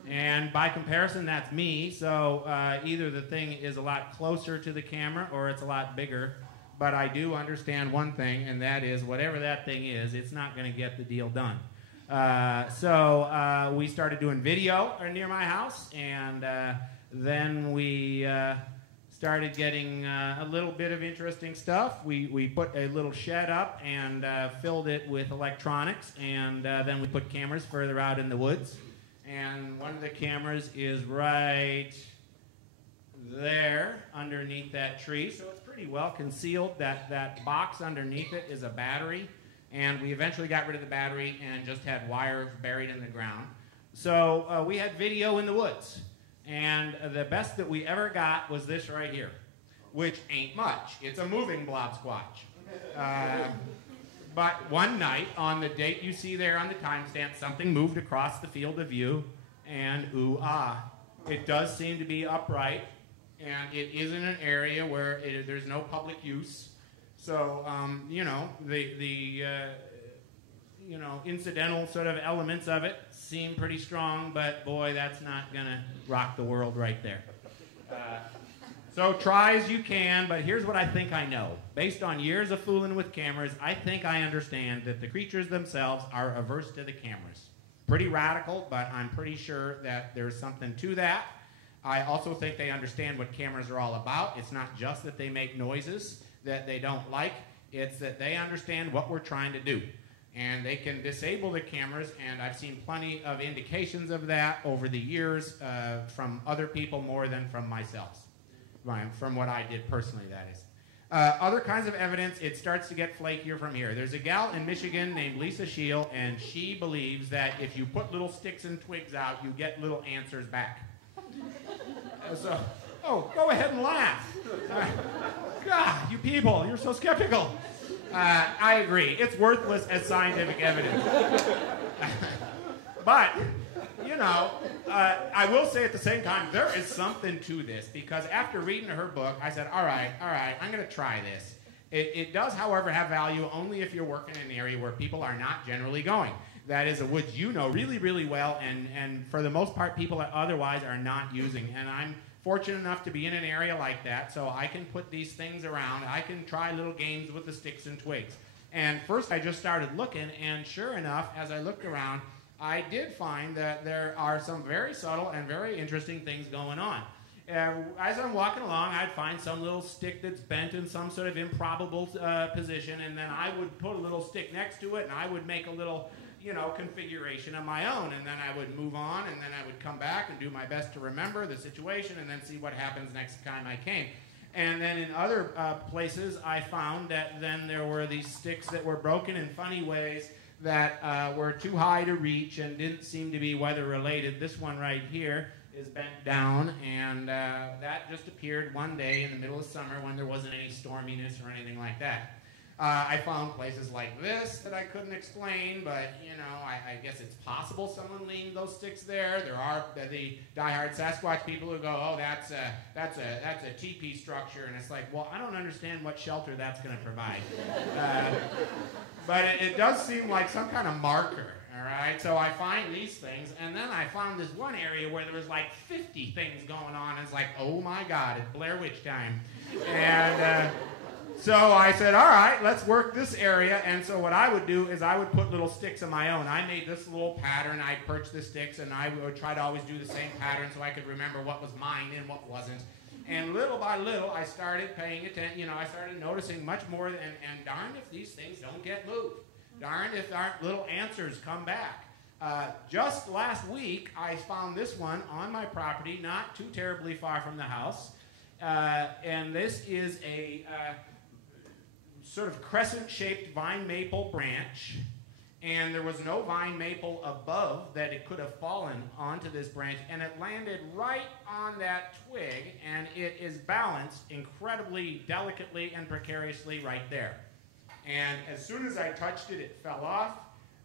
And by comparison, that's me. So either the thing is a lot closer to the camera or it's a lot bigger. But I do understand one thing, and that is whatever that thing is, it's not going to get the deal done. So we started doing video near my house, and then we started getting a little bit of interesting stuff. We put a little shed up and filled it with electronics, and then we put cameras further out in the woods. And one of the cameras is right there underneath that tree, so it's pretty well concealed. That box underneath it is a battery, and we eventually got rid of the battery and just had wires buried in the ground. So we had video in the woods, and the best that we ever got was this right here, which ain't much. It's a moving blob squatch. But one night, on the date you see there on the timestamp, something moved across the field of view, and ooh-ah. It does seem to be upright, and it is in an area where there's no public use. So, you know, the incidental sort of elements of it seem pretty strong, but boy, that's not going to rock the world right there. So try as you can, but here's what I think I know. Based on years of fooling with cameras, I think I understand that the creatures themselves are averse to the cameras. Pretty radical, but I'm pretty sure that there's something to that. I also think they understand what cameras are all about. It's not just that they make noises that they don't like, it's that they understand what we're trying to do. And they can disable the cameras, and I've seen plenty of indications of that over the years from other people more than from myself. From what I did personally, that is. Other kinds of evidence, it starts to get flakier from here. There's a gal in Michigan named Lisa Scheel, and she believes that if you put little sticks and twigs out, you get little answers back. So, oh, go ahead and laugh. God, you people, you're so skeptical. I agree. It's worthless as scientific evidence. But, you know, I will say at the same time, there is something to this, because after reading her book, I said, all right, I'm going to try this. It does, however, have value only if you're working in an area where people are not generally going. That is a woods you know really, really well, and for the most part, people otherwise are not using. And I'm fortunate enough to be in an area like that, so I can put these things around. I can try little games with the sticks and twigs. And first, I just started looking, and sure enough, as I looked around, I did find that there are some very subtle and very interesting things going on. As I'm walking along, I'd find some little stick that's bent in some sort of improbable position, and then I would put a little stick next to it, and I would make a little, you know, configuration of my own, and then I would move on, and then I would come back and do my best to remember the situation, and then see what happens next time I came. And then in other places, I found that then there were these sticks that were broken in funny ways, that were too high to reach and didn't seem to be weather related. This one right here is bent down, and that just appeared one day in the middle of summer when there wasn't any storminess or anything like that. I found places like this that I couldn't explain, but you know, I guess it's possible someone leaned those sticks there. There are the diehard Sasquatch people who go, oh, that's a teepee structure, and it's like, well, I don't understand what shelter that's going to provide. But it does seem like some kind of marker, all right? So I find these things, and then I found this one area where there was like 50 things going on. It's like, oh my God, it's Blair Witch time. And so I said, all right, let's work this area. And so what I would do is I would put little sticks of my own. I made this little pattern. I'd perch the sticks, and I would try to always do the same pattern so I could remember what was mine and what wasn't. And little by little, I started paying attention. You know, I started noticing much more. And darned if these things don't get moved. Darned if our little answers come back. Just last week, I found this one on my property, not too terribly far from the house. And this is a sort of crescent-shaped vine maple branch. And there was no vine maple above that it could have fallen onto this branch, and it landed right on that twig, and it is balanced incredibly delicately and precariously right there. And as soon as I touched it, it fell off.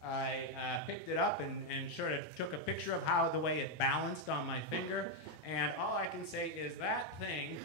I picked it up and sort of took a picture of how the way it balanced on my finger, and all I can say is that thing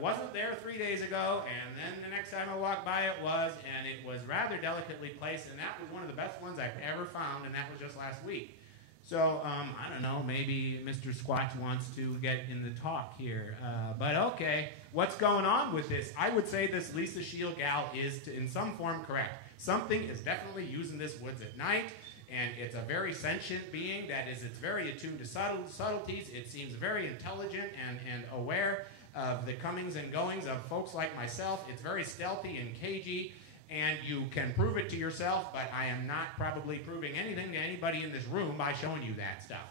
wasn't there 3 days ago, and then the next time I walked by it was, and it was rather delicately placed, and that was one of the best ones I've ever found, and that was just last week. So, I don't know, maybe Mr. Squatch wants to get in the talk here, but okay, what's going on with this? I would say this Lisa Scheel gal is, in some form, correct. Something is definitely using this woods at night, and it's a very sentient being, that is, it's very attuned to subtleties, it seems very intelligent and aware of the comings and goings of folks like myself. It's very stealthy and cagey, and you can prove it to yourself, but I am not probably proving anything to anybody in this room by showing you that stuff.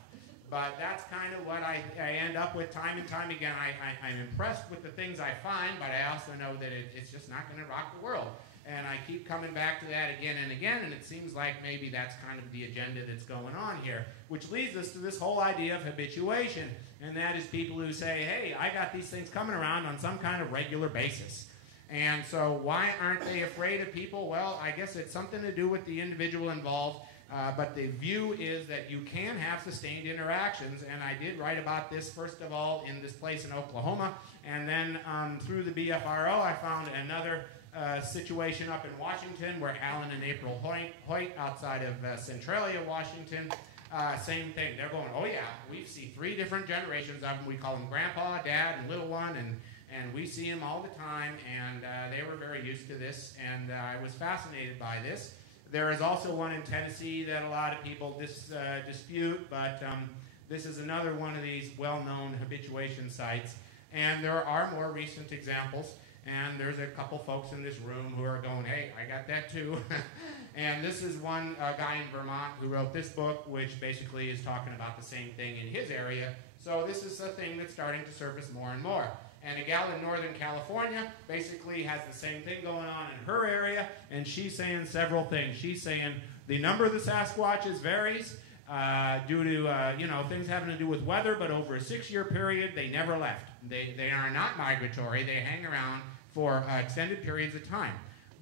But that's kind of what I end up with time and time again. I'm impressed with the things I find, but I also know that it's just not going to rock the world. And I keep coming back to that again and again, and it seems like maybe that's kind of the agenda that's going on here, which leads us to this whole idea of habituation, and that is people who say, hey, I got these things coming around on some kind of regular basis. And so why aren't they afraid of people? Well, I guess it's something to do with the individual involved. But the view is that you can have sustained interactions, and I did write about this first of all in this place in Oklahoma, and then through the BFRO I found another situation up in Washington where Alan and April Hoyt outside of Centralia, Washington, same thing. They're going, oh yeah, we see 3 different generations of them. We call them Grandpa, Dad, and Little One, and we see them all the time, and they were very used to this, and I was fascinated by this. There is also one in Tennessee that a lot of people dispute, but this is another one of these well-known habituation sites. And there are more recent examples, and there's a couple folks in this room who are going, hey, I got that too. And this is one guy in Vermont who wrote this book, which basically is talking about the same thing in his area. So this is a thing that's starting to surface more and more. And a gal in Northern California basically has the same thing going on in her area, and she's saying several things. She's saying the number of the Sasquatches varies due to things having to do with weather, but over a 6-year period, they never left. They are not migratory. They hang around for extended periods of time.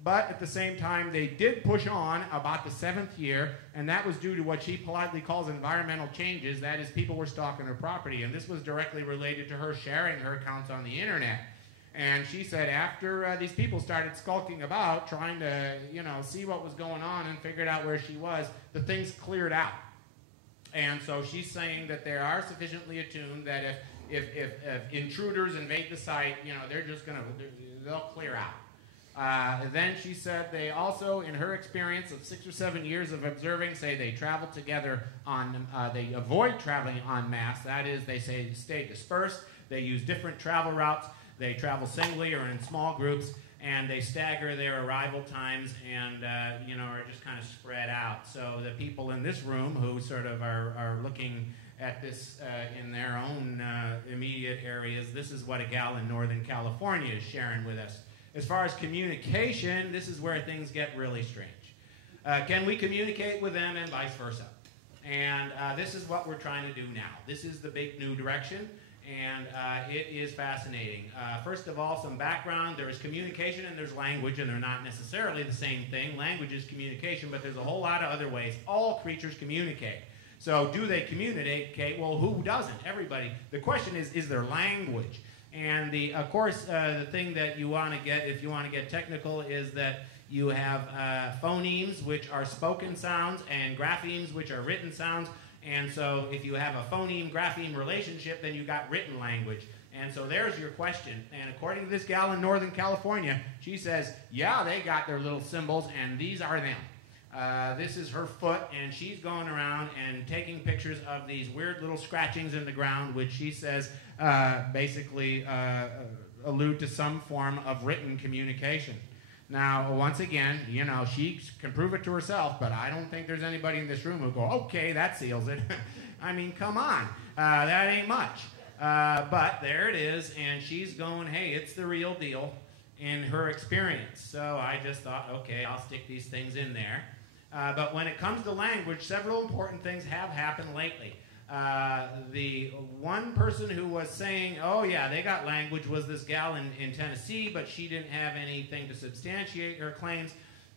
But at the same time, they did push on about the 7th year, and that was due to what she politely calls environmental changes. That is, people were stalking her property, and this was directly related to her sharing her accounts on the internet. And she said after these people started skulking about, trying to, see what was going on and figured out where she was, the things cleared out. And so she's saying that they are sufficiently attuned that if intruders invade the site, they'll clear out. Then she said they also, in her experience of 6 or 7 years of observing, say they travel together they avoid traveling en masse. That is, they say stay dispersed. They use different travel routes. They travel singly or in small groups, and they stagger their arrival times and, are just kind of spread out. So the people in this room who sort of are looking at this in their own immediate areas, this is what a gal in Northern California is sharing with us. As far as communication, this is where things get really strange. Can we communicate with them and vice versa? And this is what we're trying to do now. This is the big new direction, and it is fascinating. First of all, some background. There is communication and there's language, and they're not necessarily the same thing. Language is communication, but there's a whole lot of other ways. All creatures communicate. So do they communicate? Well, who doesn't? Everybody. The question is there language? And of course, the thing that you want to get, if you want to get technical, is that you have phonemes, which are spoken sounds, and graphemes, which are written sounds. And so if you have a phoneme-grapheme relationship, then you got written language. And so there's your question. And according to this gal in Northern California, she says, yeah, they got their little symbols, and these are them. This is her foot, and she's going around and taking pictures of these weird little scratchings in the ground, which she says basically allude to some form of written communication. Now, once again, she can prove it to herself, but I don't think there's anybody in this room who'll go, okay, that seals it. I mean, come on. That ain't much. But there it is, and she's going, hey, it's the real deal in her experience. So I just thought, okay, I'll stick these things in there. But when it comes to language, several important things have happened lately. The one person who was saying, oh yeah, they got language, was this gal in Tennessee, but she didn't have anything to substantiate her claims.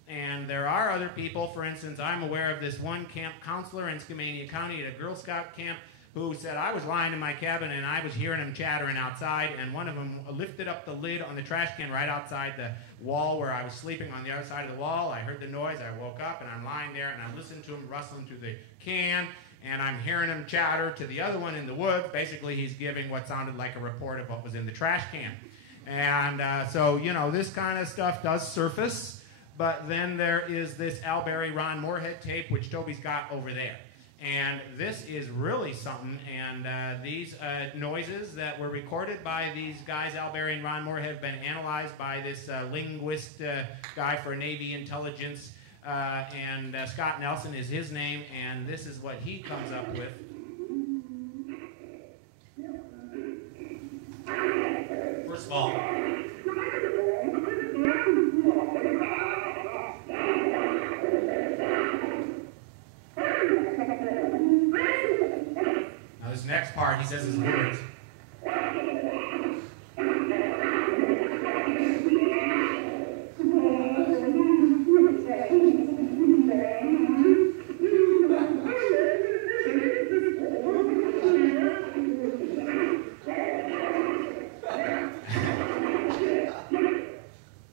And there are other people, for instance, I'm aware of this one camp counselor in Skamania County at a Girl Scout camp who said, I was lying in my cabin and I was hearing them chattering outside, and one of them lifted up the lid on the trash can right outside the wall where I was sleeping on the other side of the wall. I heard the noise, I woke up, and I'm lying there, and I listened to him rustling through the can, and I'm hearing him chatter to the other one in the woods. Basically, he's giving what sounded like a report of what was in the trash can. And so, this kind of stuff does surface, but then there is this Al Berry, Ron Moorhead tape, which Toby's got over there. And this is really something, and these noises that were recorded by these guys, Al Berry and Ron Moore, have been analyzed by this linguist guy for Navy intelligence, and Scott Nelson is his name, and this is what he comes up with. fall. Now this next part, he says his words.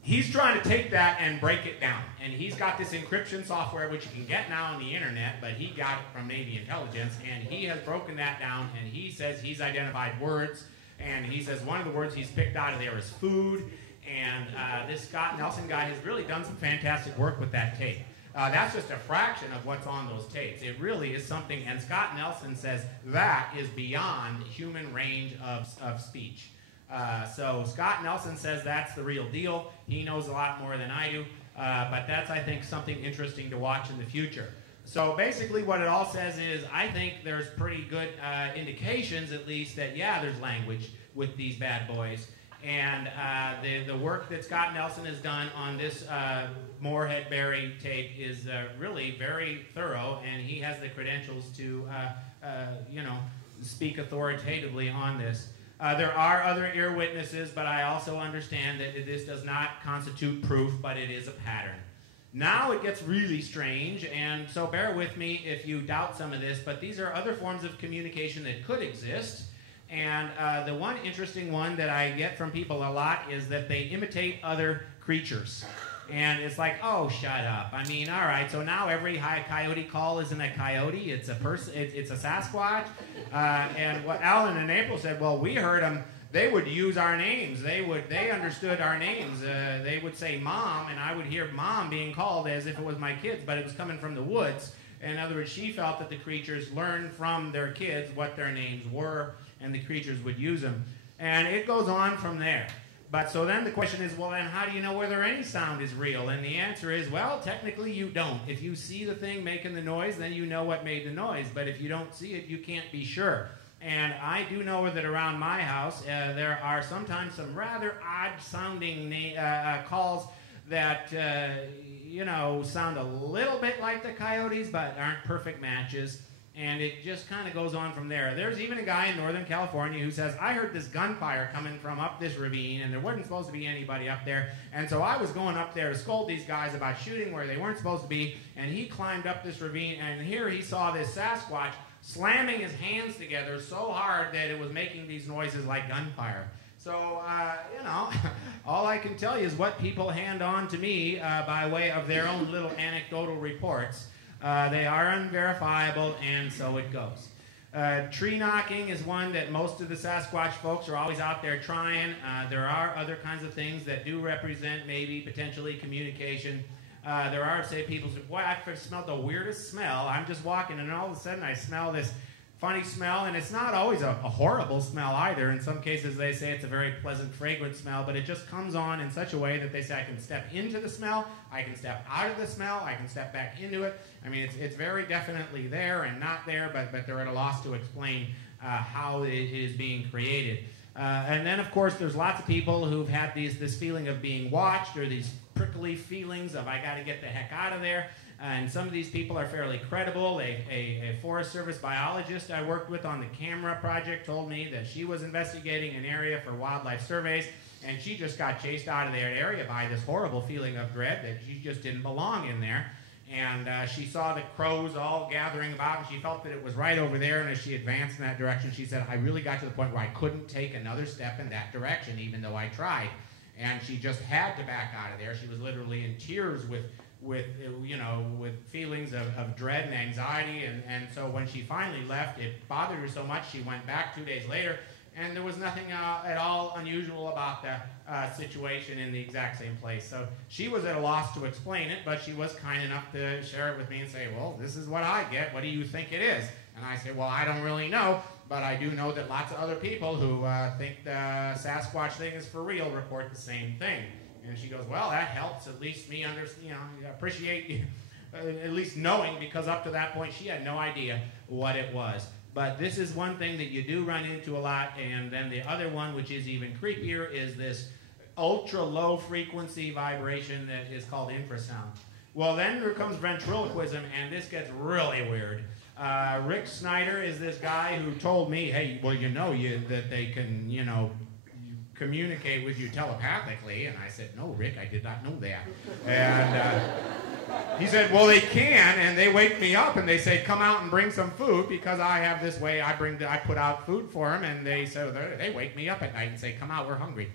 He's trying to take that and break it down. And he's got this encryption software, which you can get now on the internet, but he got it from Navy intelligence, and he has broken that down, and he says he's identified words, and he says one of the words he's picked out of there is food, and this Scott Nelson guy has really done some fantastic work with that tape. That's just a fraction of what's on those tapes. It really is something, and Scott Nelson says that is beyond human range of speech. So Scott Nelson says that's the real deal. He knows a lot more than I do, but that's, I think, something interesting to watch in the future. So basically what it all says is I think there's pretty good indications, at least, that, yeah, there's language with these bad boys. And the work that Scott Nelson has done on this Moorhead Berry tape is really very thorough, and he has the credentials to, speak authoritatively on this. There are other ear witnesses, but I also understand that this does not constitute proof, but it is a pattern. Now it gets really strange, and so bear with me if you doubt some of this, but these are other forms of communication that could exist. And the one interesting one that I get from people a lot is that they imitate other creatures. And it's like, oh, shut up. I mean, all right, so now every high coyote call isn't a coyote, it's a person, it's a Sasquatch. And what Alan and April said, well, we heard them, they would use our names. They understood our names. They would say mom, and I would hear mom being called as if it was my kids, but it was coming from the woods. In other words, she felt that the creatures learned from their kids what their names were, and the creatures would use them. And it goes on from there. But so then the question is, well, then how do you know whether any sound is real? And the answer is, well, technically you don't. If you see the thing making the noise, then you know what made the noise. But if you don't see it, you can't be sure. And I do know that around my house, there are sometimes some rather odd-sounding calls that, sound a little bit like the coyotes, but aren't perfect matches. And it just kind of goes on from there. There's even a guy in Northern California who says, I heard this gunfire coming from up this ravine, and there wasn't supposed to be anybody up there. And so I was going up there to scold these guys about shooting where they weren't supposed to be. And he climbed up this ravine, and here he saw this Sasquatch slamming his hands together so hard that it was making these noises like gunfire. So, all I can tell you is what people hand on to me by way of their own little anecdotal reports. They are unverifiable, and so it goes. Tree knocking is one that most of the Sasquatch folks are always out there trying. There are other kinds of things that do represent maybe potentially communication. There are, say, people say, boy, I've smelled the weirdest smell. I'm just walking, and all of a sudden I smell this funny smell, and it's not always a horrible smell either. In some cases they say it's a very pleasant, fragrant smell, but it just comes on in such a way that they say I can step into the smell, I can step out of the smell, I can step back into it. I mean, it's very definitely there and not there, but they're at a loss to explain how it is being created. And then, of course, there's lots of people who've had this feeling of being watched, or these prickly feelings of I got to get the heck out of there. And some of these people are fairly credible. A Forest Service biologist I worked with on the camera project told me that she was investigating an area for wildlife surveys, and she just got chased out of that area by this horrible feeling of dread that she just didn't belong in there. And she saw the crows all gathering about, and she felt that it was right over there, and as she advanced in that direction, she said, I really got to the point where I couldn't take another step in that direction, even though I tried. And she just had to back out of there. She was literally in tears with feelings of dread and anxiety, and so when she finally left, it bothered her so much she went back 2 days later, and there was nothing at all unusual about the situation in the exact same place. So she was at a loss to explain it, but she was kind enough to share it with me and say, well, this is what I get. What do you think it is? And I said, well, I don't really know, but I do know that lots of other people who think the Sasquatch thing is for real report the same thing. And she goes, well, that helps at least me appreciate at least knowing, because up to that point she had no idea what it was. But this is one thing that you do run into a lot. And then the other one, which is even creepier, is this ultra low frequency vibration that is called infrasound. Well, then there comes ventriloquism, and this gets really weird. Rick Snyder is this guy who told me, hey, well, that they can, communicate with you telepathically. And I said, no, Rick, I did not know that. And he said, well, they can, and they wake me up and they say, come out and bring some food, because I have this way, I put out food for them, and they wake me up at night and say, come out, we're hungry.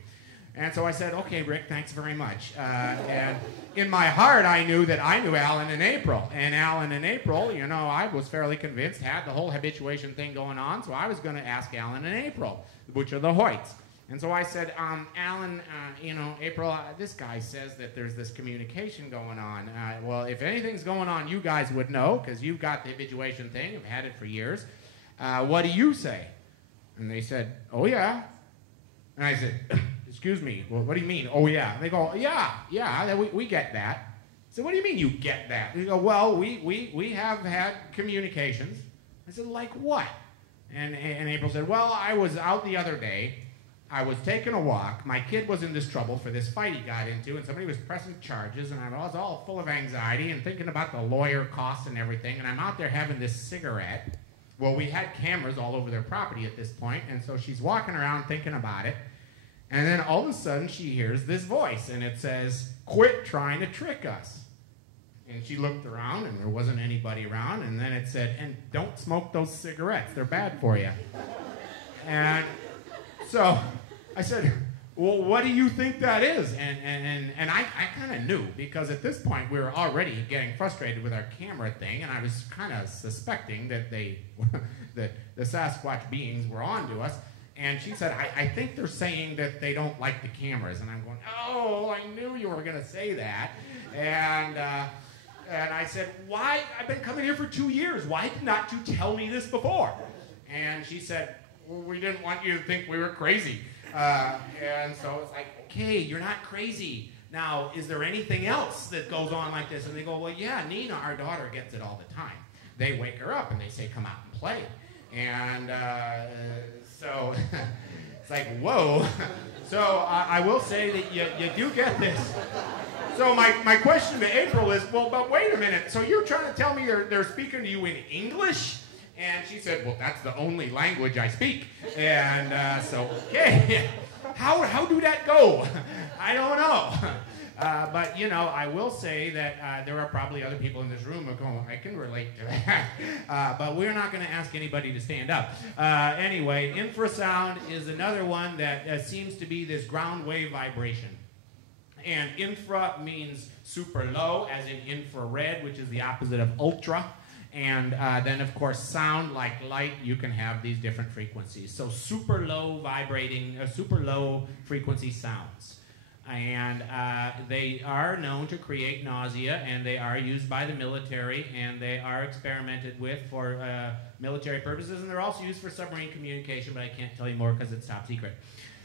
And so I said, okay, Rick, thanks very much. And in my heart, I knew that I knew Alan and April. And Alan and April, I was fairly convinced, had the whole habituation thing going on, so I was going to ask Alan and April, which are the Hoyts. And so I said, Alan, April, this guy says that there's this communication going on. Well, if anything's going on, you guys would know, because you've got the habituation thing. I've had it for years. What do you say? And they said, oh, yeah. And I said, excuse me, well, what do you mean, oh, yeah? And they go, yeah, we get that. So what do you mean you get that? They go, well, we have had communications. I said, like what? And April said, well, I was out the other day. I was taking a walk. My kid was in this trouble for this fight he got into, and somebody was pressing charges, and I was all full of anxiety and thinking about the lawyer costs and everything, and I'm out there having this cigarette. Well, we had cameras all over their property at this point, and so she's walking around thinking about it, and then all of a sudden she hears this voice, and it says, quit trying to trick us. And she looked around, and there wasn't anybody around, and then it said, and don't smoke those cigarettes. They're bad for you. And so I said, well, what do you think that is? And I kind of knew, because at this point we were already getting frustrated with our camera thing, and I was kind of suspecting that that the Sasquatch beings were on to us. And she said, I think they're saying that they don't like the cameras. And I'm going, oh, I knew you were going to say that. And I said, why? I've been coming here for 2 years. Why did not you tell me this before? And she said, well, we didn't want you to think we were crazy. And so it's like, okay, you're not crazy. Now, is there anything else that goes on like this? And they go, well, yeah, Nina, our daughter, gets it all the time. They wake her up and they say, come out and play. And so it's like, whoa. So I will say that you do get this. So my question to April is, well, but wait a minute. So you're trying to tell me they're speaking to you in English? And she said, well, that's the only language I speak. And so, okay, how do that go? I don't know. But, I will say that there are probably other people in this room who are going, I can relate to that. But we're not going to ask anybody to stand up. Anyway, infrasound is another one that seems to be this ground wave vibration. And infra means super low, as in infrared, which is the opposite of ultra. And then, of course, sound, like light, you can have these different frequencies. So super low vibrating, super low frequency sounds. And they are known to create nausea, and they are used by the military, and they are experimented with for military purposes, and they're also used for submarine communication, but I can't tell you more because it's top secret.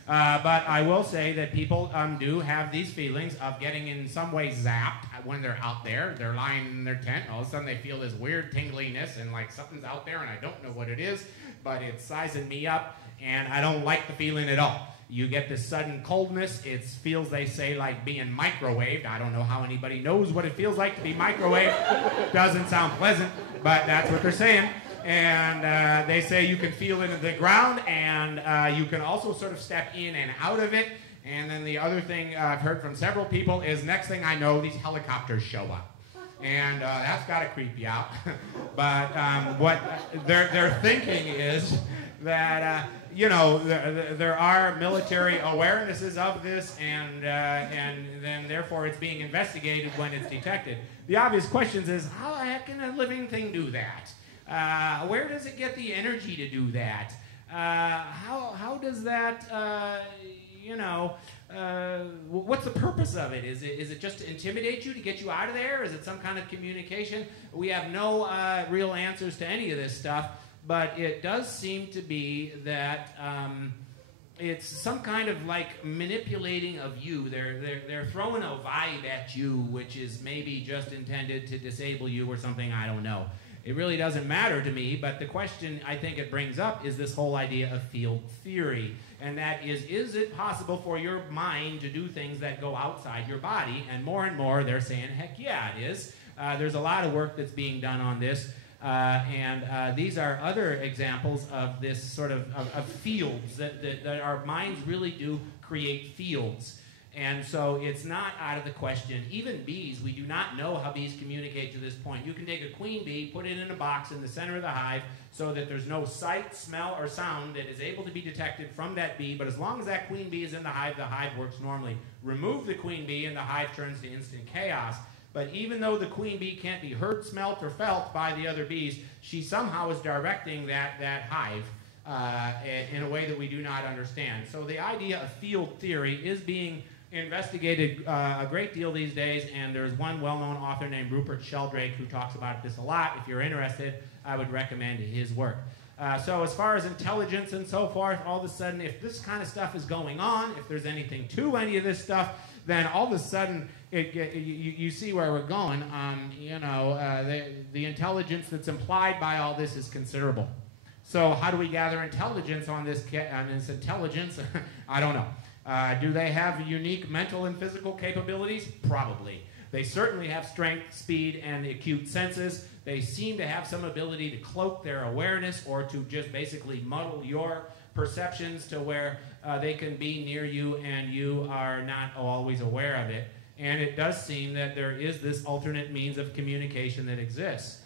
But I will say that people do have these feelings of getting in some way zapped when they're out there. They're lying in their tent, and all of a sudden they feel this weird tingliness, and like something's out there, and I don't know what it is, but it's sizing me up, and I don't like the feeling at all. You get this sudden coldness. It feels, they say, like being microwaved. I don't know how anybody knows what it feels like to be microwaved. Doesn't sound pleasant, but that's what they're saying. And they say you can feel it in the ground, and you can also sort of step in and out of it. And then the other thing I've heard from several people is, next thing I know, these helicopters show up. And that's got to creep you out. But what they're thinking is that, there are military awarenesses of this, and then therefore it's being investigated when it's detected. The obvious question is, how the heck can a living thing do that? Where does it get the energy to do that? How does that, what's the purpose of it? Is it just to intimidate you, to get you out of there? Is it some kind of communication? We have no real answers to any of this stuff, but it does seem to be that it's some kind of like manipulating of you. They're throwing a vibe at you, which is maybe just intended to disable you or something, I don't know. it really doesn't matter to me, but the question I think it brings up is this whole idea of field theory. And that is it possible for your mind to do things that go outside your body? And more they're saying, heck yeah, it is. There's a lot of work that's being done on this. And these are other examples of this sort of fields, that our minds really do create fields. And so it's not out of the question. Even bees, we do not know how bees communicate to this point. You can take a queen bee, put it in a box in the center of the hive so that there's no sight, smell, or sound that is able to be detected from that bee. But as long as that queen bee is in the hive works normally. Remove the queen bee and the hive turns to instant chaos. But even though the queen bee can't be heard, smelt, or felt by the other bees, she somehow is directing that hive in a way that we do not understand. So the idea of field theory is being investigated a great deal these days, and there's one well-known author named Rupert Sheldrake who talks about this a lot. If you're interested, I would recommend his work. So as far as intelligence and so forth, all of a sudden, if this kind of stuff is going on, if there's anything to any of this stuff, then all of a sudden you see where we're going. The intelligence that's implied by all this is considerable. So how do we gather intelligence on this intelligence? I don't know. Do they have unique mental and physical capabilities? Probably. They certainly have strength, speed, and acute senses. They seem to have some ability to cloak their awareness or to just basically muddle your perceptions to where they can be near you and you are not always aware of it. And it does seem that there is this alternate means of communication that exists.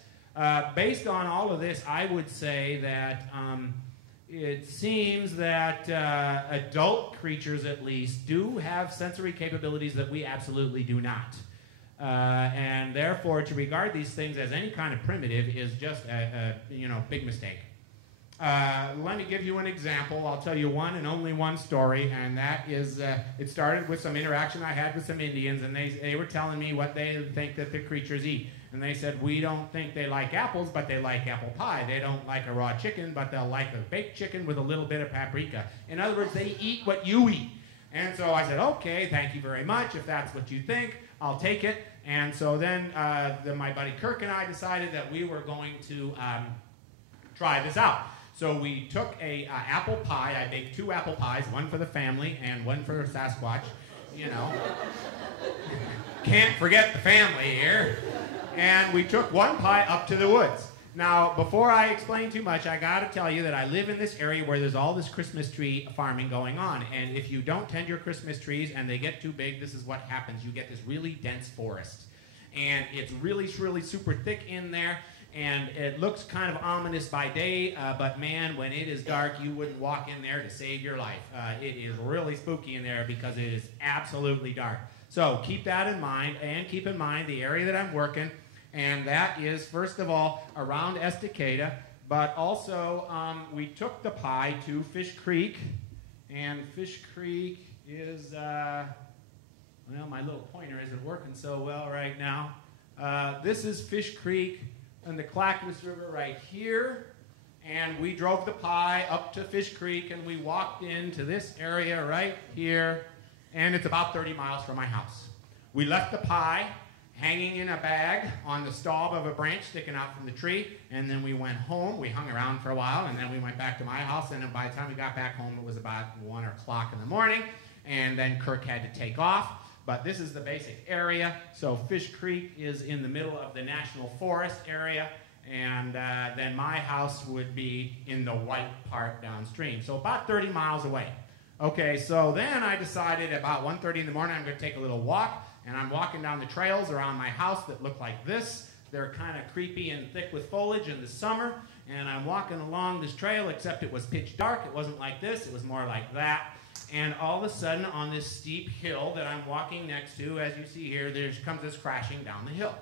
Based on all of this, I would say that it seems that adult creatures, at least, do have sensory capabilities that we absolutely do not. And therefore, to regard these things as any kind of primitive is just a big mistake. Let me give you an example. I'll tell you one and only one story, and that is, it started with some interaction I had with some Indians, and they were telling me what they think that the creatures eat. And they said, we don't think they like apples, but they like apple pie. They don't like a raw chicken, but they'll like a baked chicken with a little bit of paprika. In other words, they eat what you eat. And so I said, okay, thank you very much. If that's what you think, I'll take it. And so then my buddy Kirk and I decided that we were going to try this out. So we took a apple pie. I baked 2 apple pies, one for the family and one for Sasquatch. Can't forget the family here. And we took one pie up to the woods. Now, before I explain too much, I got to tell you that I live in this area where there's all this Christmas tree farming going on. And if you don't tend your Christmas trees and they get too big, this is what happens. You get this really dense forest. And it's really, really super thick in there. And it looks kind of ominous by day, but man, when it is dark, you wouldn't walk in there to save your life. It is really spooky in there because it is absolutely dark. So keep that in mind, and keep in mind the area that I'm working, and that is, first of all, around Estacada, but also we took the pie to Fish Creek, and Fish Creek is, well, my little pointer isn't working so well right now. This is Fish Creek and the Clackamas River right here, and we drove the pie up to Fish Creek, and we walked into this area right here, and it's about 30 miles from my house. We left the pie hanging in a bag on the stalk of a branch sticking out from the tree, and then we went home. We hung around for a while, and then we went back to my house, and then by the time we got back home, it was about 1 o'clock in the morning, and then Kirk had to take off. But this is the basic area. So Fish Creek is in the middle of the National Forest area, and then my house would be in the white part downstream, so about 30 miles away. Okay, so then I decided about 1:30 in the morning I'm going to take a little walk, and I'm walking down the trails around my house that look like this. They're kind of creepy and thick with foliage in the summer, and I'm walking along this trail, except it was pitch dark. It wasn't like this, it was more like that. And all of a sudden, on this steep hill that I'm walking next to, as you see here, there comes this crashing down the hill.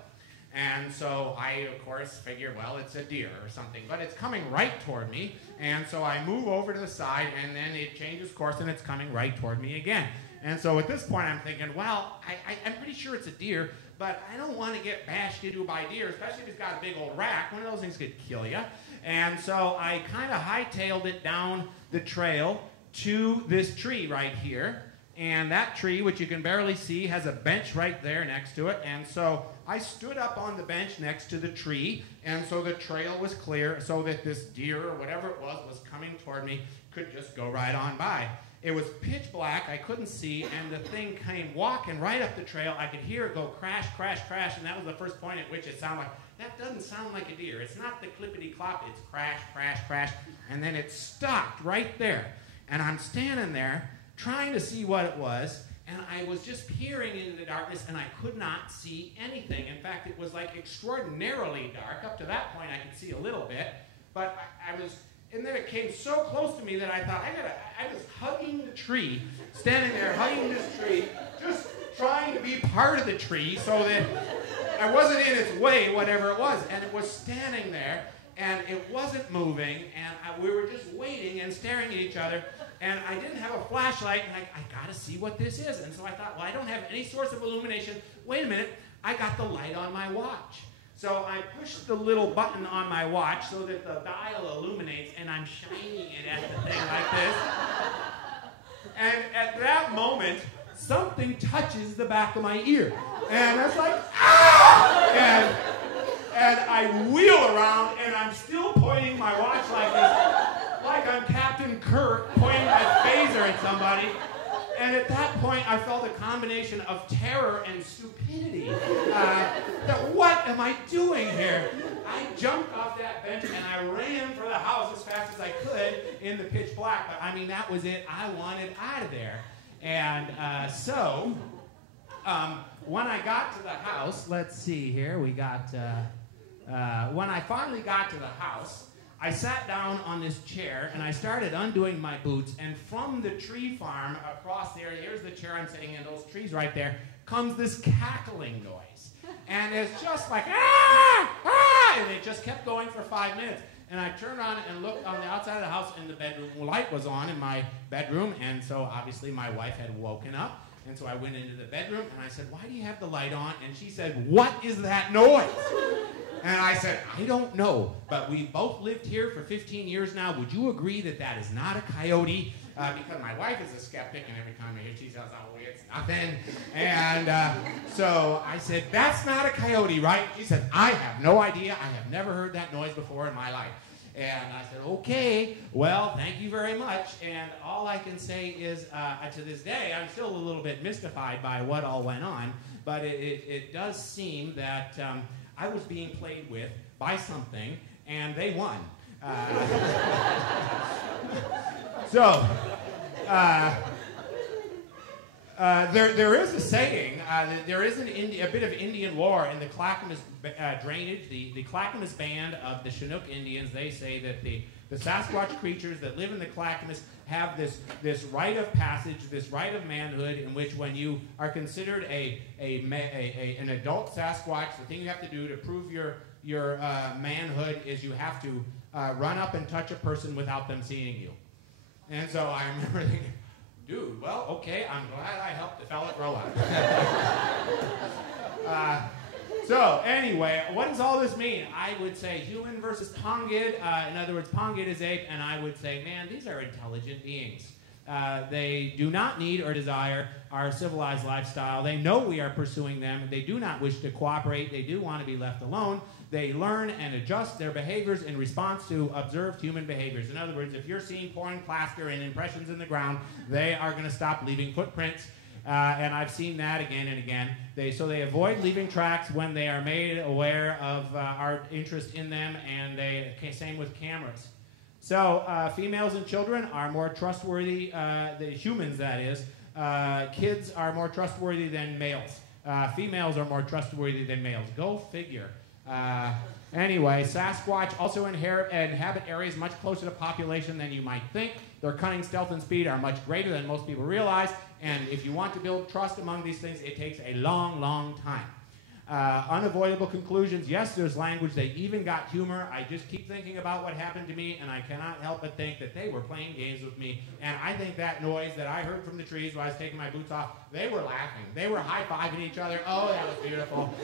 And so I, of course, figure, well, it's a deer or something. But it's coming right toward me. And so I move over to the side, and then it changes course, and it's coming right toward me again. And so at this point, I'm thinking, well, I'm pretty sure it's a deer, but I don't want to get bashed into by deer, especially if it's got a big old rack. One of those things could kill you. And so I kind of hightailed it down the trail to this tree right here, And that tree, which you can barely see, has a bench right there next to it. And so I stood up on the bench next to the tree, and so the trail was clear so that this deer or whatever it was coming toward me could just go right on by. It was pitch black, I couldn't see, and the thing came walking right up the trail. I could hear it go crash, crash, crash, and that was the first point at which it sounded like, that doesn't sound like a deer. It's not the clippity-clop, it's crash, crash, crash, and then it stopped right there. And I'm standing there trying to see what it was, and I was just peering into the darkness, and I could not see anything. In fact, it was like extraordinarily dark. Up to that point, I could see a little bit, but I was... And then it came so close to me that I thought, I was hugging the tree, standing there hugging this tree, just trying to be part of the tree so that I wasn't in its way, whatever it was. And it was standing there, and it wasn't moving, and we were just waiting and staring at each other. And I didn't have a flashlight, and I got to see what this is. And so I thought, well, I don't have any source of illumination. Wait a minute, I got the light on my watch. So I pushed the little button on my watch so that the dial illuminates, and I'm shining it at the thing like this. And at that moment, something touches the back of my ear. And I was like, ah! And I wheel around, and I'm still pointing my watch like this, like I'm Captain Kirk pointing my phaser at somebody. And at that point, I felt a combination of terror and stupidity. That what am I doing here? I jumped off that bench and I ran for the house as fast as I could in the pitch black. But I mean, that was it. I wanted out of there. And so when I got to the house, let's see here. We got, when I finally got to the house, I sat down on this chair, and I started undoing my boots, and from the tree farm across there, here's the chair I'm sitting in, those trees right there, comes this cackling noise. And it's just like, ah, ah, and it just kept going for 5 minutes. And I turned on and looked on the outside of the house, and the bedroom light was on in my bedroom, and so obviously my wife had woken up. And so I went into the bedroom, and I said, why do you have the light on? And she said, what is that noise? And I said, I don't know, but we both lived here for 15 years now. Would you agree that that is not a coyote? Because my wife is a skeptic, and every time I hear she says, oh, it's nothing. And so I said, that's not a coyote, right? She said, I have no idea. I have never heard that noise before in my life. And I said, okay, well, thank you very much. And all I can say is, to this day, I'm still a little bit mystified by what all went on. But it does seem that I was being played with by something, and they won. There is a saying, there is a bit of Indian lore in the Clackamas drainage. The Clackamas band of the Chinook Indians, they say that the Sasquatch creatures that live in the Clackamas have this rite of passage, this rite of manhood, in which when you are considered an adult Sasquatch, the thing you have to do to prove your manhood is you have to run up and touch a person without them seeing you. And so I remember thinking, dude, well, okay, I'm glad I helped the fella grow up. So anyway, what does all this mean? I would say human versus pongid. In other words, pongid is ape, and I would say, man, these are intelligent beings. They do not need or desire our civilized lifestyle. They know we are pursuing them. They do not wish to cooperate. They do want to be left alone. They learn and adjust their behaviors in response to observed human behaviors. In other words, if you're seeing pouring plaster and impressions in the ground, they are going to stop leaving footprints. And I've seen that again and again. So they avoid leaving tracks when they are made aware of our interest in them, and same with cameras. So females and children are more trustworthy, the humans that is. Kids are more trustworthy than males. Females are more trustworthy than males. Go figure. Anyway, Sasquatch also inhabit areas much closer to population than you might think. Their cunning, stealth, and speed are much greater than most people realize. And if you want to build trust among these things, it takes a long, long time. Unavoidable conclusions. Yes, there's language. They even got humor. I just keep thinking about what happened to me, and I cannot help but think that they were playing games with me. And I think that noise that I heard from the trees while I was taking my boots off, they were laughing. They were high-fiving each other. Oh, that was beautiful.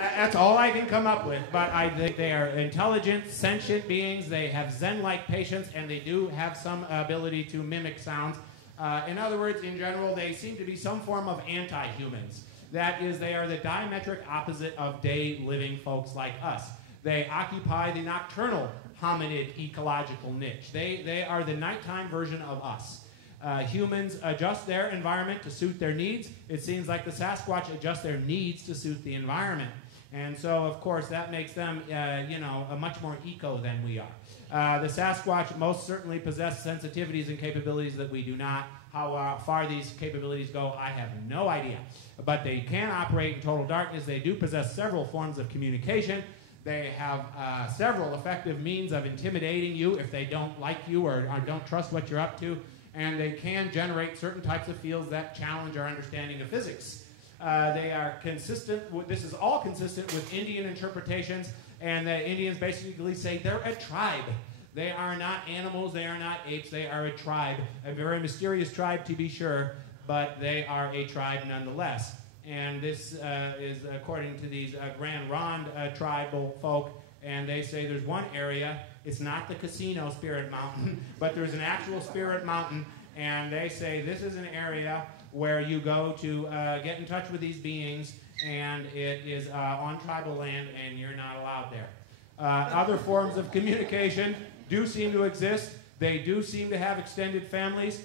That's all I can come up with, but I think they are intelligent, sentient beings. They have Zen-like patience, and they do have some ability to mimic sounds. In other words, in general, they seem to be some form of anti-humans. That is, they are the diametric opposite of day-living folks like us. They occupy the nocturnal hominid ecological niche. They are the nighttime version of us. Humans adjust their environment to suit their needs. It seems like the Sasquatch adjust their needs to suit the environment. And so, of course, that makes them, a much more eco than we are. The Sasquatch most certainly possess sensitivities and capabilities that we do not. How far these capabilities go, I have no idea. But they can operate in total darkness. They do possess several forms of communication. They have several effective means of intimidating you if they don't like you or don't trust what you're up to. And they can generate certain types of fields that challenge our understanding of physics. They are consistent. This is all consistent with Indian interpretations, and the Indians basically say they're a tribe. They are not animals, they are not apes, they are a tribe. A very mysterious tribe, to be sure, but they are a tribe nonetheless. And this is according to these Grand Ronde tribal folk, and they say there's one area, it's not the casino Spirit Mountain, but there's an actual Spirit Mountain, and they say this is an area where you go to get in touch with these beings, and it is on tribal land, and you're not allowed there. Other forms of communication do seem to exist. They do seem to have extended families.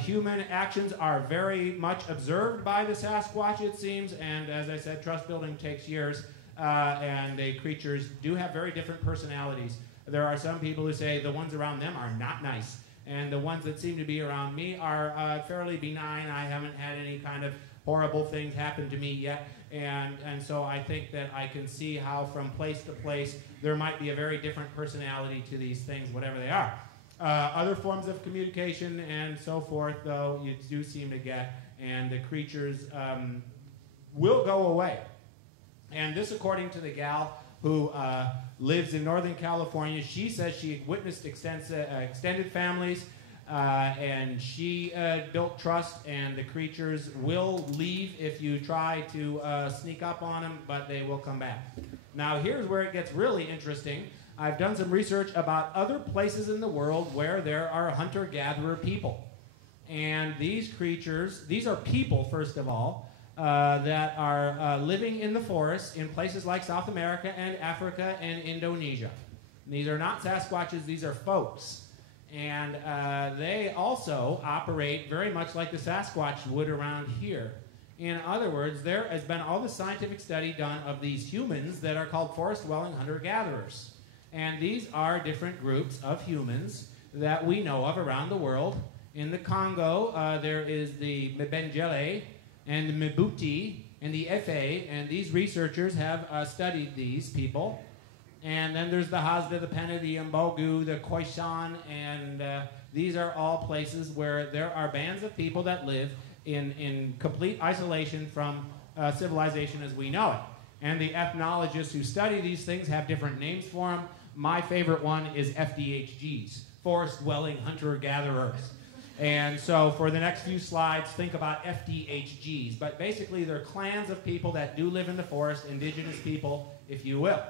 Human actions are very much observed by the Sasquatch, it seems, and as I said, trust building takes years, and the creatures do have very different personalities. There are some people who say the ones around them are not nice, and the ones that seem to be around me are fairly benign. I haven't had any kind of horrible things happen to me yet, and so I think that I can see how from place to place there might be a very different personality to these things, whatever they are. Other forms of communication and so forth, though, you do seem to get, and the creatures will go away. And this, according to the gal who lives in Northern California, she says she witnessed extended families, and she built trust, and the creatures will leave if you try to sneak up on them, but they will come back. Now, here's where it gets really interesting. I've done some research about other places in the world where there are hunter-gatherer people. And these creatures, these are people, first of all, that are living in the forests in places like South America and Africa and Indonesia. And these are not Sasquatches, these are folks. And they also operate very much like the Sasquatch would around here. In other words, there has been all the scientific study done of these humans that are called forest-dwelling hunter-gatherers. And these are different groups of humans that we know of around the world. In the Congo, there is the Mbengele and the Mbuti and the Efe, and these researchers have studied these people. And then there's the Hasda, the Pena, the Mbogu, the Khoisan, and these are all places where there are bands of people that live in complete isolation from civilization as we know it. And the ethnologists who study these things have different names for them. My favorite one is FDHGs, forest-dwelling hunter-gatherers. And so for the next few slides, think about FDHGs. But basically, they're clans of people that do live in the forest, indigenous people, if you will.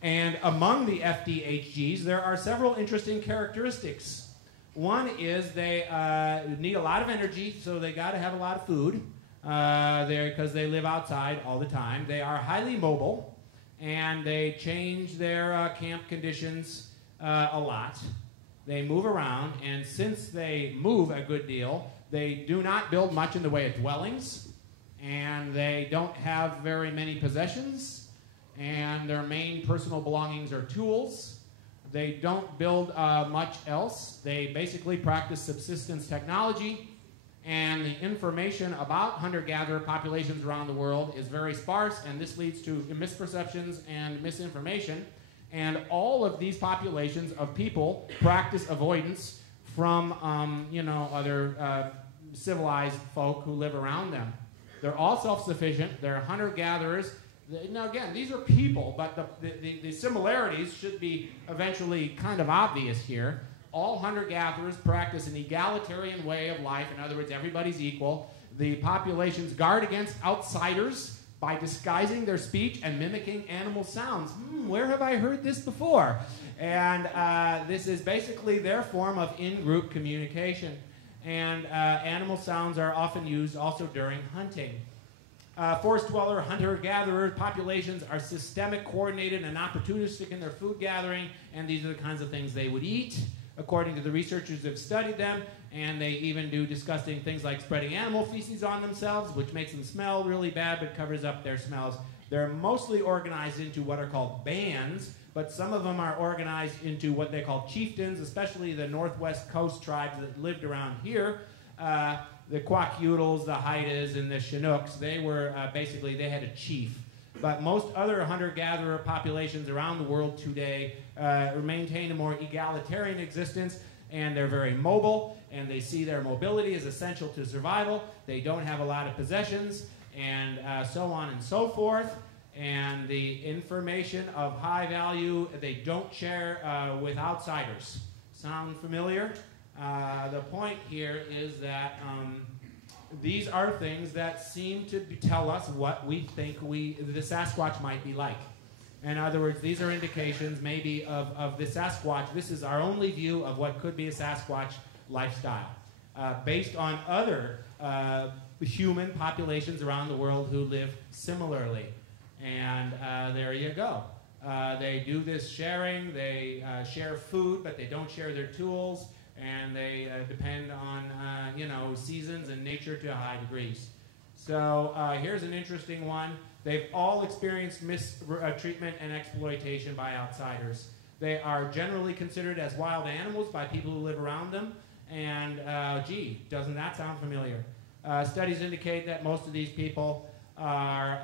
And among the FDHGs, there are several interesting characteristics. One is they need a lot of energy, so they got to have a lot of food because they live outside all the time. They are highly mobile, and they change their camp conditions a lot. They move around, and since they move a good deal, they do not build much in the way of dwellings, and they don't have very many possessions, and their main personal belongings are tools. They don't build much else. They basically practice subsistence technology, and the information about hunter-gatherer populations around the world is very sparse, and this leads to misperceptions and misinformation. And all of these populations of people practice avoidance from, other civilized folk who live around them. They're all self-sufficient. They're hunter-gatherers. Now, again, these are people, but the similarities should be eventually kind of obvious here. All hunter-gatherers practice an egalitarian way of life. In other words, everybody's equal. The populations guard against outsiders by disguising their speech and mimicking animal sounds. Where have I heard this before? And this is basically their form of in-group communication. And animal sounds are often used also during hunting. Forest dweller, hunter-gatherer populations are systemic, coordinated, and opportunistic in their food gathering, and these are the kinds of things they would eat, according to the researchers who have studied them, and they even do disgusting things like spreading animal feces on themselves, which makes them smell really bad but covers up their smells. They're mostly organized into what are called bands, but some of them are organized into what they call chieftains, especially the northwest coast tribes that lived around here. The Kwakiutls, the Haidas, and the Chinooks, they were basically, they had a chief. But most other hunter-gatherer populations around the world today maintain a more egalitarian existence, and they're very mobile, and they see their mobility as essential to survival. They don't have a lot of possessions, and so on and so forth. And the information of high value, they don't share with outsiders. Sound familiar? The point here is that these are things that seem to tell us what we think the Sasquatch might be like. In other words, these are indications maybe of the Sasquatch. This is our only view of what could be a Sasquatch lifestyle, based on other human populations around the world who live similarly. And there you go. They do this sharing. They share food, but they don't share their tools. And they depend on, seasons and nature to high degrees. So here's an interesting one. They've all experienced mistreatment and exploitation by outsiders. They are generally considered as wild animals by people who live around them. And gee, doesn't that sound familiar? Studies indicate that most of these people are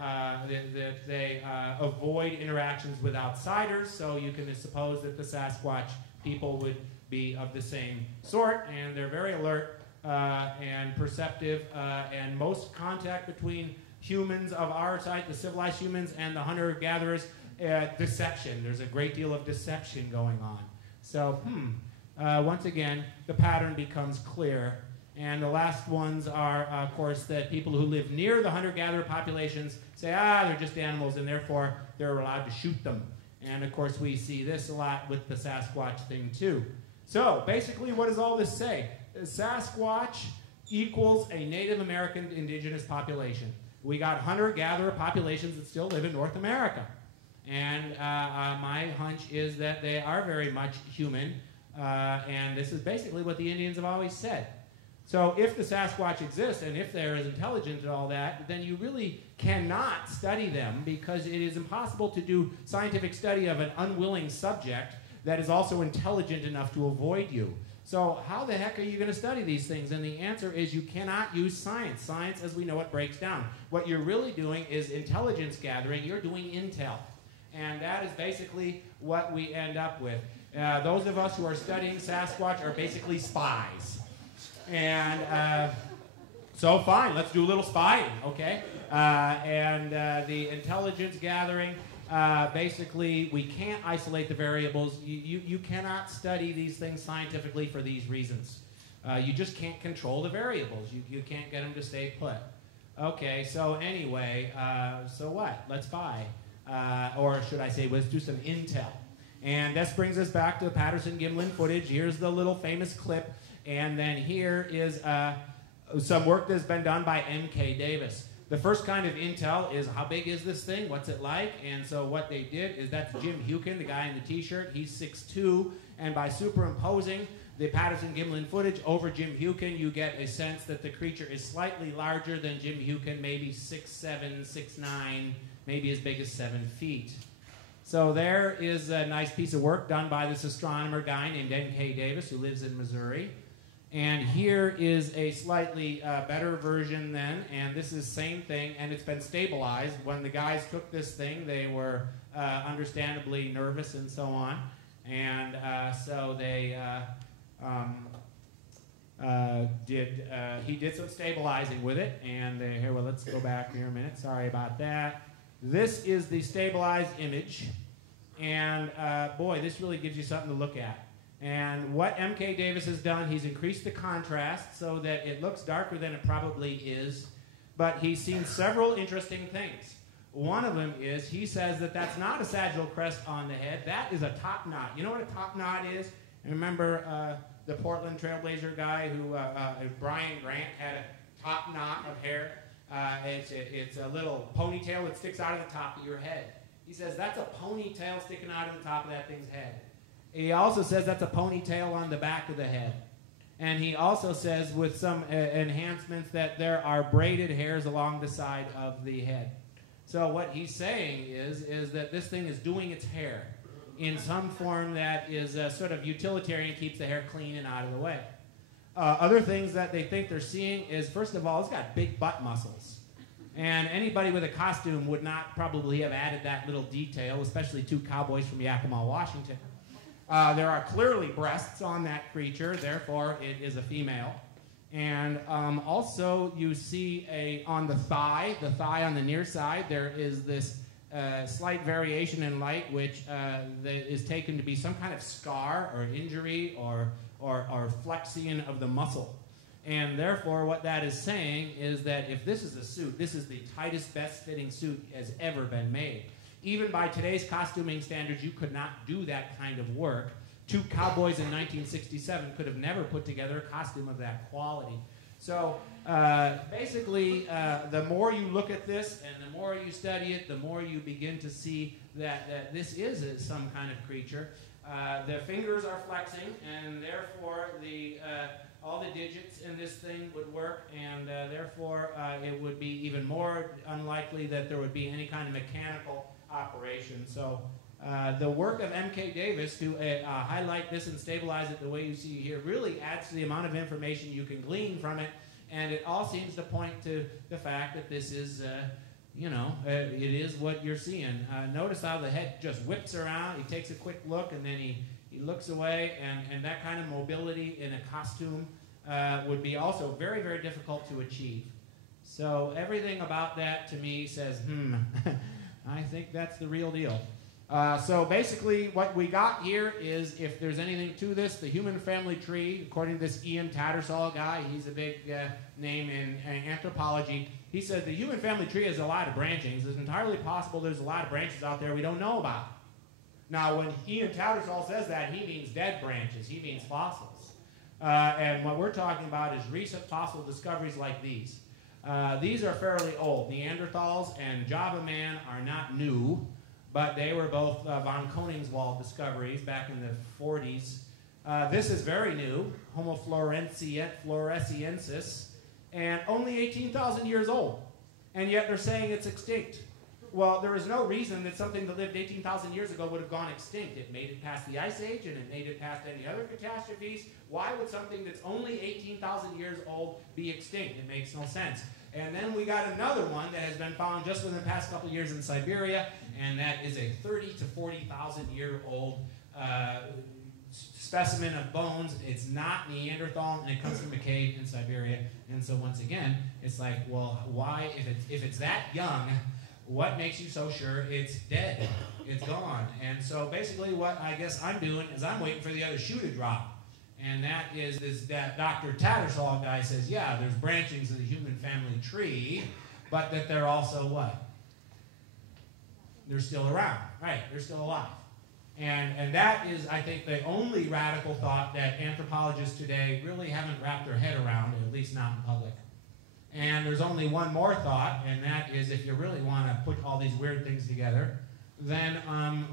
they avoid interactions with outsiders. So you can suppose that the Sasquatch people would be of the same sort, and they're very alert and perceptive, and most contact between humans of our type, the civilized humans, and the hunter-gatherers, deception. There's a great deal of deception going on. So, once again, the pattern becomes clear. And the last ones are, of course, that people who live near the hunter-gatherer populations say, they're just animals, and therefore they're allowed to shoot them. And, of course, we see this a lot with the Sasquatch thing, too. So, basically, what does all this say? Sasquatch equals a Native American indigenous population. We got hunter-gatherer populations that still live in North America. And my hunch is that they are very much human, and this is basically what the Indians have always said. So if the Sasquatch exists, and if they're as intelligent and all that, then you really cannot study them, because it is impossible to do scientific study of an unwilling subject that is also intelligent enough to avoid you. So how the heck are you going to study these things? And the answer is you cannot use science. Science, as we know it, breaks down. What you're really doing is intelligence gathering. You're doing intel. And that is basically what we end up with. Those of us who are studying Sasquatch are basically spies. And so fine, let's do a little spying, okay? The intelligence gathering, basically, we can't isolate the variables. You cannot study these things scientifically for these reasons. You just can't control the variables. You can't get them to stay put. Okay, so anyway, so what? Let's spy. Or should I say, let's do some intel. And this brings us back to the Patterson-Gimlin footage. Here's the little famous clip. And then here is some work that's been done by M.K. Davis. The first kind of intel is, how big is this thing? What's it like? And so what they did is, that's Jim Hukin, the guy in the t-shirt. He's 6'2", and by superimposing the Patterson-Gimlin footage over Jim Hukin, you get a sense that the creature is slightly larger than Jim Hukin, maybe 6'7", 6'9", maybe as big as 7 feet. So there is a nice piece of work done by this astronomer guy named M.K. Davis, who lives in Missouri. And here is a slightly better version then, and this is same thing, and it's been stabilized. When the guys took this thing, they were understandably nervous and so on, and so they he did some stabilizing with it, and here, well, let's go back here a minute. Sorry about that. This is the stabilized image, and boy, this really gives you something to look at. And what M.K. Davis has done, he's increased the contrast so that it looks darker than it probably is, but he's seen several interesting things. One of them is, he says that that's not a sagittal crest on the head. That is a top knot. You know what a top knot is? Remember the Portland Trailblazer guy who, Brian Grant, had a top knot of hair? It's a little ponytail that sticks out of the top of your head. He says that's a ponytail sticking out of the top of that thing's head. He also says that's a ponytail on the back of the head. And he also says, with some enhancements, that there are braided hairs along the side of the head. So what he's saying is that this thing is doing its hair in some form that is sort of utilitarian, keeps the hair clean and out of the way. Other things that they think they're seeing is, first of all, it's got big butt muscles. And anybody with a costume would not probably have added that little detail, especially two cowboys from Yakima, Washington. There are clearly breasts on that creature, therefore it is a female. And also you see on the thigh on the near side, there is this slight variation in light, which is taken to be some kind of scar or injury or flexion of the muscle. And therefore what that is saying is that if this is a suit, this is the tightest, best fitting suit has ever been made. Even by today's costuming standards, you could not do that kind of work. Two cowboys in 1967 could have never put together a costume of that quality. So basically, the more you look at this and the more you study it, the more you begin to see that this is some kind of creature. The fingers are flexing, and therefore all the digits in this thing would work, and therefore it would be even more unlikely that there would be any kind of mechanical operation. So the work of M.K. Davis to highlight this and stabilize it the way you see here really adds to the amount of information you can glean from it, and it all seems to point to the fact that this is, it is what you're seeing. Notice how the head just whips around. He takes a quick look, and then he looks away, and that kind of mobility in a costume would be also very, very difficult to achieve. So everything about that to me says, I think that's the real deal. So basically what we got here is, if there's anything to this, the human family tree, according to this Ian Tattersall guy, he's a big name in anthropology, he said the human family tree has a lot of branchings. It's entirely possible there's a lot of branches out there we don't know about. Now when Ian Tattersall says that, he means dead branches, he means fossils. And what we're talking about is recent fossil discoveries like these. These are fairly old. Neanderthals and Java man are not new, but they were both von Koningswald discoveries back in the 40s. This is very new, Homo floresiensis, and only 18,000 years old. And yet they're saying it's extinct. Well, there is no reason that something that lived 18,000 years ago would have gone extinct. It made it past the Ice Age, and it made it past any other catastrophes. Why would something that's only 18,000 years old be extinct? It makes no sense. And then we got another one that has been found just within the past couple of years in Siberia, and that is a 30 to 40,000 year old specimen of bones. It's not Neanderthal, and it comes from a cave in Siberia. And so once again, it's like, well, why, if it's that young, what makes you so sure it's dead? It's gone. And so basically what I guess I'm doing is I'm waiting for the other shoe to drop. And that is that Dr. Tattersall guy says, yeah, there's branchings of the human family tree, but that they're also what? They're still around. Right, they're still alive. And that is, I think, the only radical thought that anthropologists today really haven't wrapped their head around, at least not in public. And there's only one more thought, and that is, if you really want to put all these weird things together, then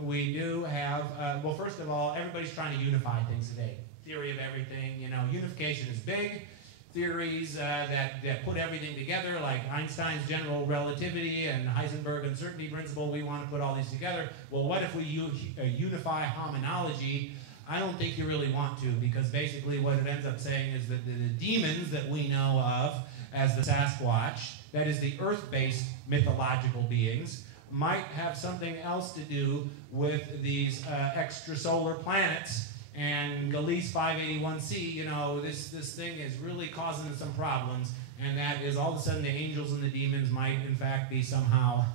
we do have, well, first of all, everybody's trying to unify things today. Theory of everything, unification is big. Theories that put everything together, like Einstein's general relativity and Heisenberg uncertainty principle, we want to put all these together. Well, what if we unify hominology? I don't think you really want to, because basically what it ends up saying is that the demons that we know of as the Sasquatch, that is the earth-based mythological beings, might have something else to do with these extrasolar planets. And the least 581c, this thing is really causing some problems, and that is all of a sudden the angels and the demons might in fact be somehow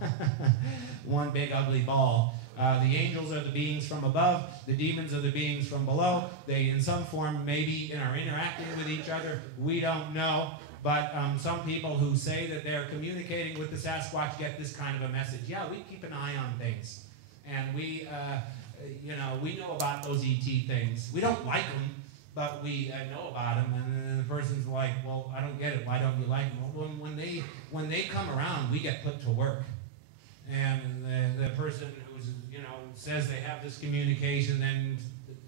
one big ugly ball. The angels are the beings from above, the demons are the beings from below. They in some form maybe are interacting with each other, we don't know. But some people who say that they're communicating with the Sasquatch get this kind of a message. Yeah, we keep an eye on things. And we know about those ET things. We don't like them, but we know about them. And then the person's like, well, I don't get it. Why don't you like them? Well, when they come around, we get put to work. And the person who's, says they have this communication then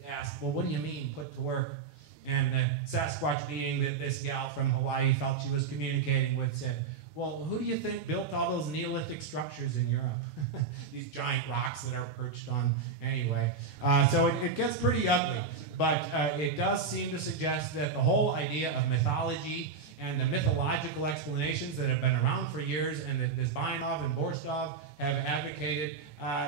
asks, well, what do you mean, put to work? And the Sasquatch being that this gal from Hawaii felt she was communicating with said, well, who do you think built all those Neolithic structures in Europe? These giant rocks that are perched on anyway. So it gets pretty ugly. But it does seem to suggest that the whole idea of mythology and the mythological explanations that have been around for years and that Zbaynov and Borstov have advocated,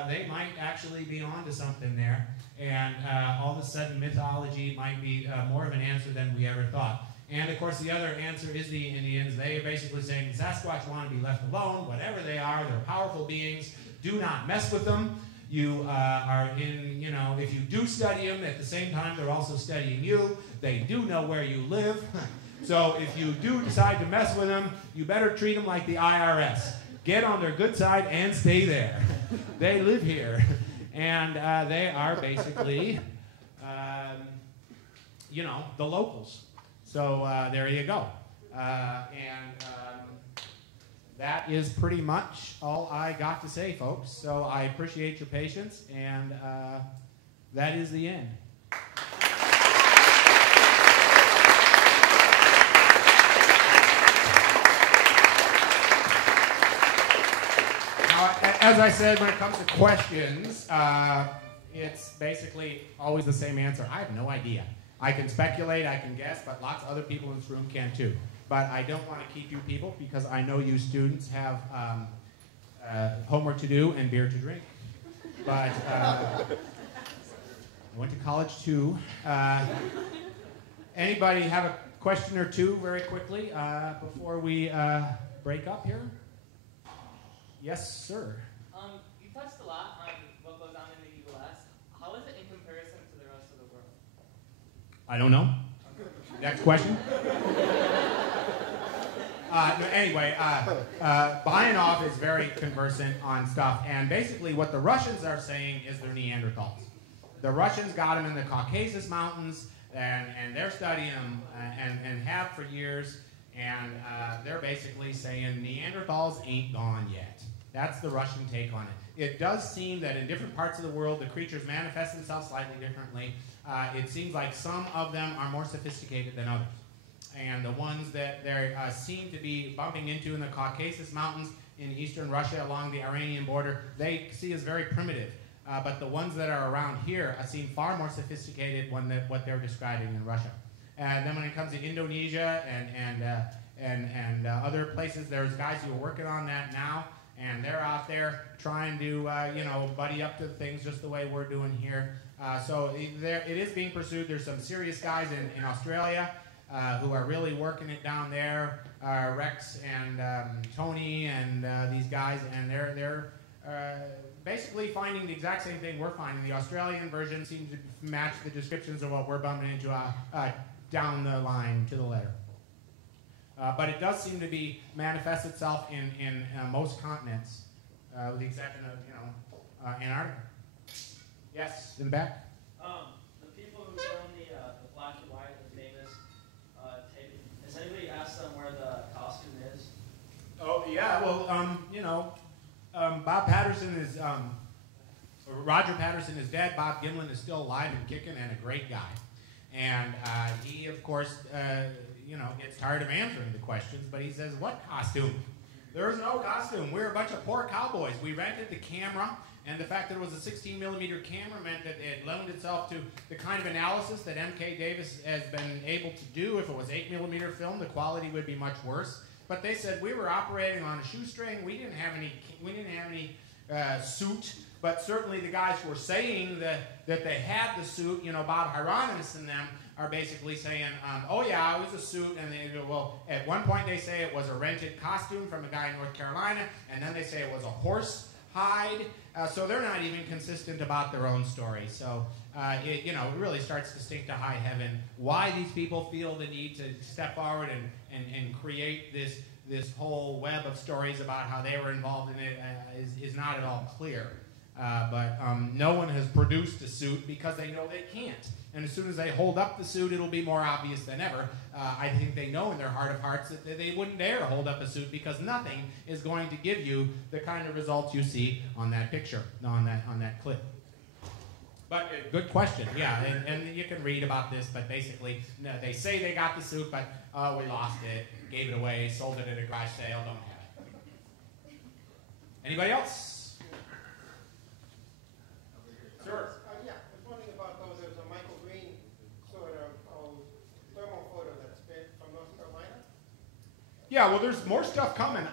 they might actually be onto something there. And all of a sudden, mythology might be more of an answer than we ever thought. And of course, the other answer is the Indians. They are basically saying the Sasquatch want to be left alone, whatever they are. They're powerful beings. Do not mess with them. You are in, if you do study them, at the same time, they're also studying you. They do know where you live. So if you do decide to mess with them, you better treat them like the IRS. Get on their good side and stay there. They live here. And they are basically, the locals. So there you go. That is pretty much all I got to say, folks. So I appreciate your patience, and that is the end. Now, as I said, when it comes to questions, it's basically always the same answer. I have no idea. I can speculate, I can guess, but lots of other people in this room can too. But I don't want to keep you people because I know you students have homework to do and beer to drink. But I went to college too. Anybody have a question or two very quickly before we break up here? Yes, sir. You touched a lot on what goes on in the U.S. How is it in comparison to the rest of the world? I don't know. Next question. Anyway, Bayanov is very conversant on stuff, and basically what the Russians are saying is they're Neanderthals. The Russians got them in the Caucasus Mountains, and they're studying them and have for years, and they're basically saying Neanderthals ain't gone yet. That's the Russian take on it. It does seem that in different parts of the world, the creatures manifest themselves slightly differently. It seems like some of them are more sophisticated than others. And the ones that they seem to be bumping into in the Caucasus Mountains in eastern Russia along the Iranian border, they see as very primitive. But the ones that are around here seem far more sophisticated than what they're describing in Russia. Then when it comes to Indonesia and other places, there's guys who are working on that now, and they're out there trying to buddy up to things just the way we're doing here. So it is being pursued. There's some serious guys in Australia who are really working it down there, Rex and Tony and these guys, and they're basically finding the exact same thing we're finding. The Australian version seems to match the descriptions of what we're bumping into down the line to the letter. But it does seem to be manifest itself in most continents, with the exception of Antarctica. Yes, in the back. The people who filmed the black and white, the famous tape, has anybody asked them where the costume is? Oh yeah, well Bob Patterson is Roger Patterson is dead. Bob Gimlin is still alive and kicking and a great guy, and he of course gets tired of answering the questions, but he says, "What costume? There's no costume. We're a bunch of poor cowboys. We rented the camera." And the fact that it was a 16mm camera meant that it lent itself to the kind of analysis that M.K. Davis has been able to do. If it was 8mm film, the quality would be much worse. But they said we were operating on a shoestring. We didn't have any suit. But certainly the guys who were saying that they had the suit, Bob Hieronymus and them, are basically saying, oh yeah, it was a suit. And they go, well, at one point they say it was a rented costume from a guy in North Carolina, and then they say it was a horse hide. So they're not even consistent about their own story. So it really starts to stink to high heaven why these people feel the need to step forward and create this whole web of stories about how they were involved in it is not at all clear. But no one has produced a suit because they know they can't. And as soon as they hold up the suit, it'll be more obvious than ever. I think they know in their heart of hearts that they wouldn't dare hold up a suit because nothing is going to give you the kind of results you see on that picture, on that clip. But good question, yeah, and you can read about this, but basically they say they got the suit, but we lost it, gave it away, sold it at a garage sale, don't have it. Anybody else? Sure. Yeah, I was wondering about there's a Michael Green sort of thermal photo that's been from North Carolina. Yeah, well, there's more stuff coming.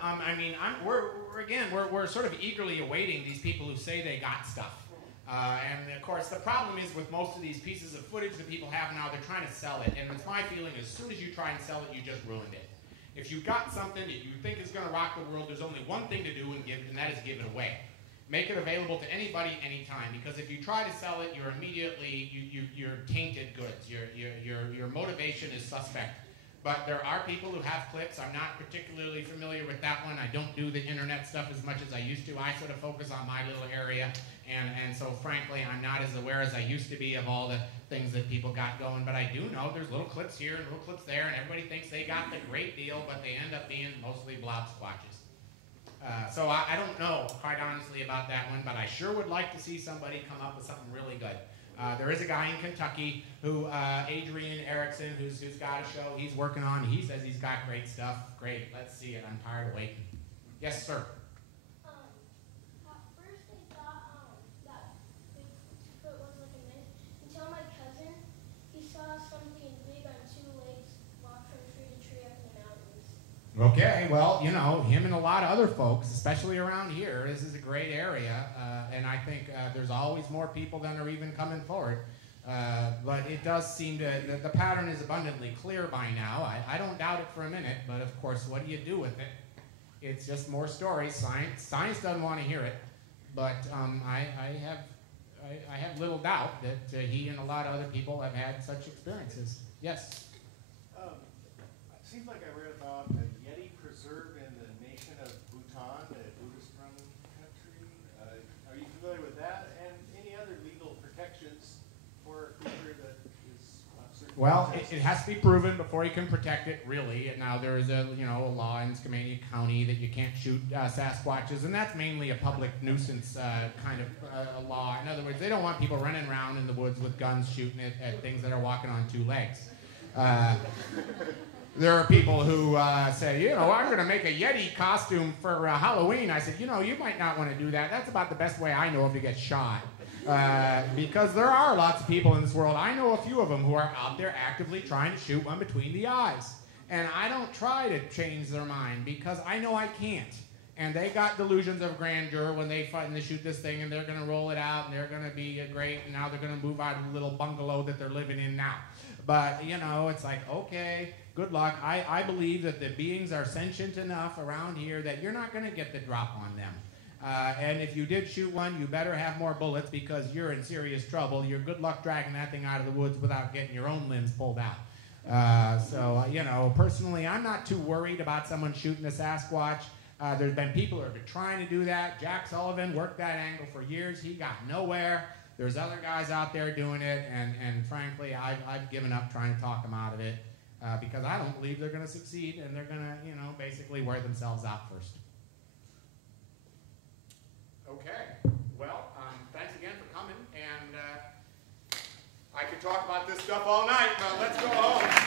We're sort of eagerly awaiting these people who say they got stuff. And of course, the problem is with most of these pieces of footage that people have now, they're trying to sell it. And it's my feeling, as soon as you try and sell it, you just ruined it. If you got something that you think is going to rock the world, there's only one thing to do and that is give it away. Make it available to anybody, anytime. Because if you try to sell it, you're immediately you're tainted goods. Your motivation is suspect. But there are people who have clips. I'm not particularly familiar with that one. I don't do the internet stuff as much as I used to. I sort of focus on my little area. And so, frankly, I'm not as aware as I used to be of all the things that people got going. But I do know there's little clips here and little clips there, and everybody thinks they got the great deal, but they end up being mostly blob squatches. So I don't know, quite honestly, about that one, but I sure would like to see somebody come up with something really good. There is a guy in Kentucky who, Adrian Erickson, who's got a show he's working on. He says he's got great stuff. Great, let's see it. I'm tired of waiting. Yes, sir. At first I thought that Bigfoot was like a myth until my cousin, he saw something big on two legs walk from tree to tree up in the mountains. Okay, well, him and a lot of other folks, especially around here, this is a great area, and I think there's always more people than are even coming forward. But it does seem the pattern is abundantly clear by now. I don't doubt it for a minute, but of course, what do you do with it? It's just more stories. Science doesn't want to hear it, but I have little doubt that he and a lot of other people have had such experiences. Yes? It seems like I read about a Yeti preserve in the nation of Bhutan, a Buddhist-run country. Are you familiar with that? And any other legal protections for a creature that is uncertain? Well, it has to be proven before you can protect it, really. And now there is a law in Skamania County that you can't shoot Sasquatches, and that's mainly a public nuisance kind of a law. In other words, they don't want people running around in the woods with guns shooting at things that are walking on two legs. There are people who say, I'm going to make a Yeti costume for Halloween. I said, you might not want to do that. That's about the best way I know of to get shot. Because there are lots of people in this world. I know a few of them who are out there actively trying to shoot one between the eyes. And I don't try to change their mind because I know I can't. And they got delusions of grandeur when they shoot this thing and they're going to roll it out and they're going to be great and now they're going to move out of the little bungalow that they're living in now. But, it's like, okay, good luck. I believe that the beings are sentient enough around here that you're not going to get the drop on them. And if you did shoot one, you better have more bullets because you're in serious trouble. You're good luck dragging that thing out of the woods without getting your own limbs pulled out. Personally, I'm not too worried about someone shooting a Sasquatch. There's been people who have been trying to do that. Jack Sullivan worked that angle for years. He got nowhere. There's other guys out there doing it, and frankly, I've given up trying to talk them out of it because I don't believe they're going to succeed, and they're going to, basically wear themselves out first. Okay, well, thanks again for coming, and I could talk about this stuff all night, but let's go home.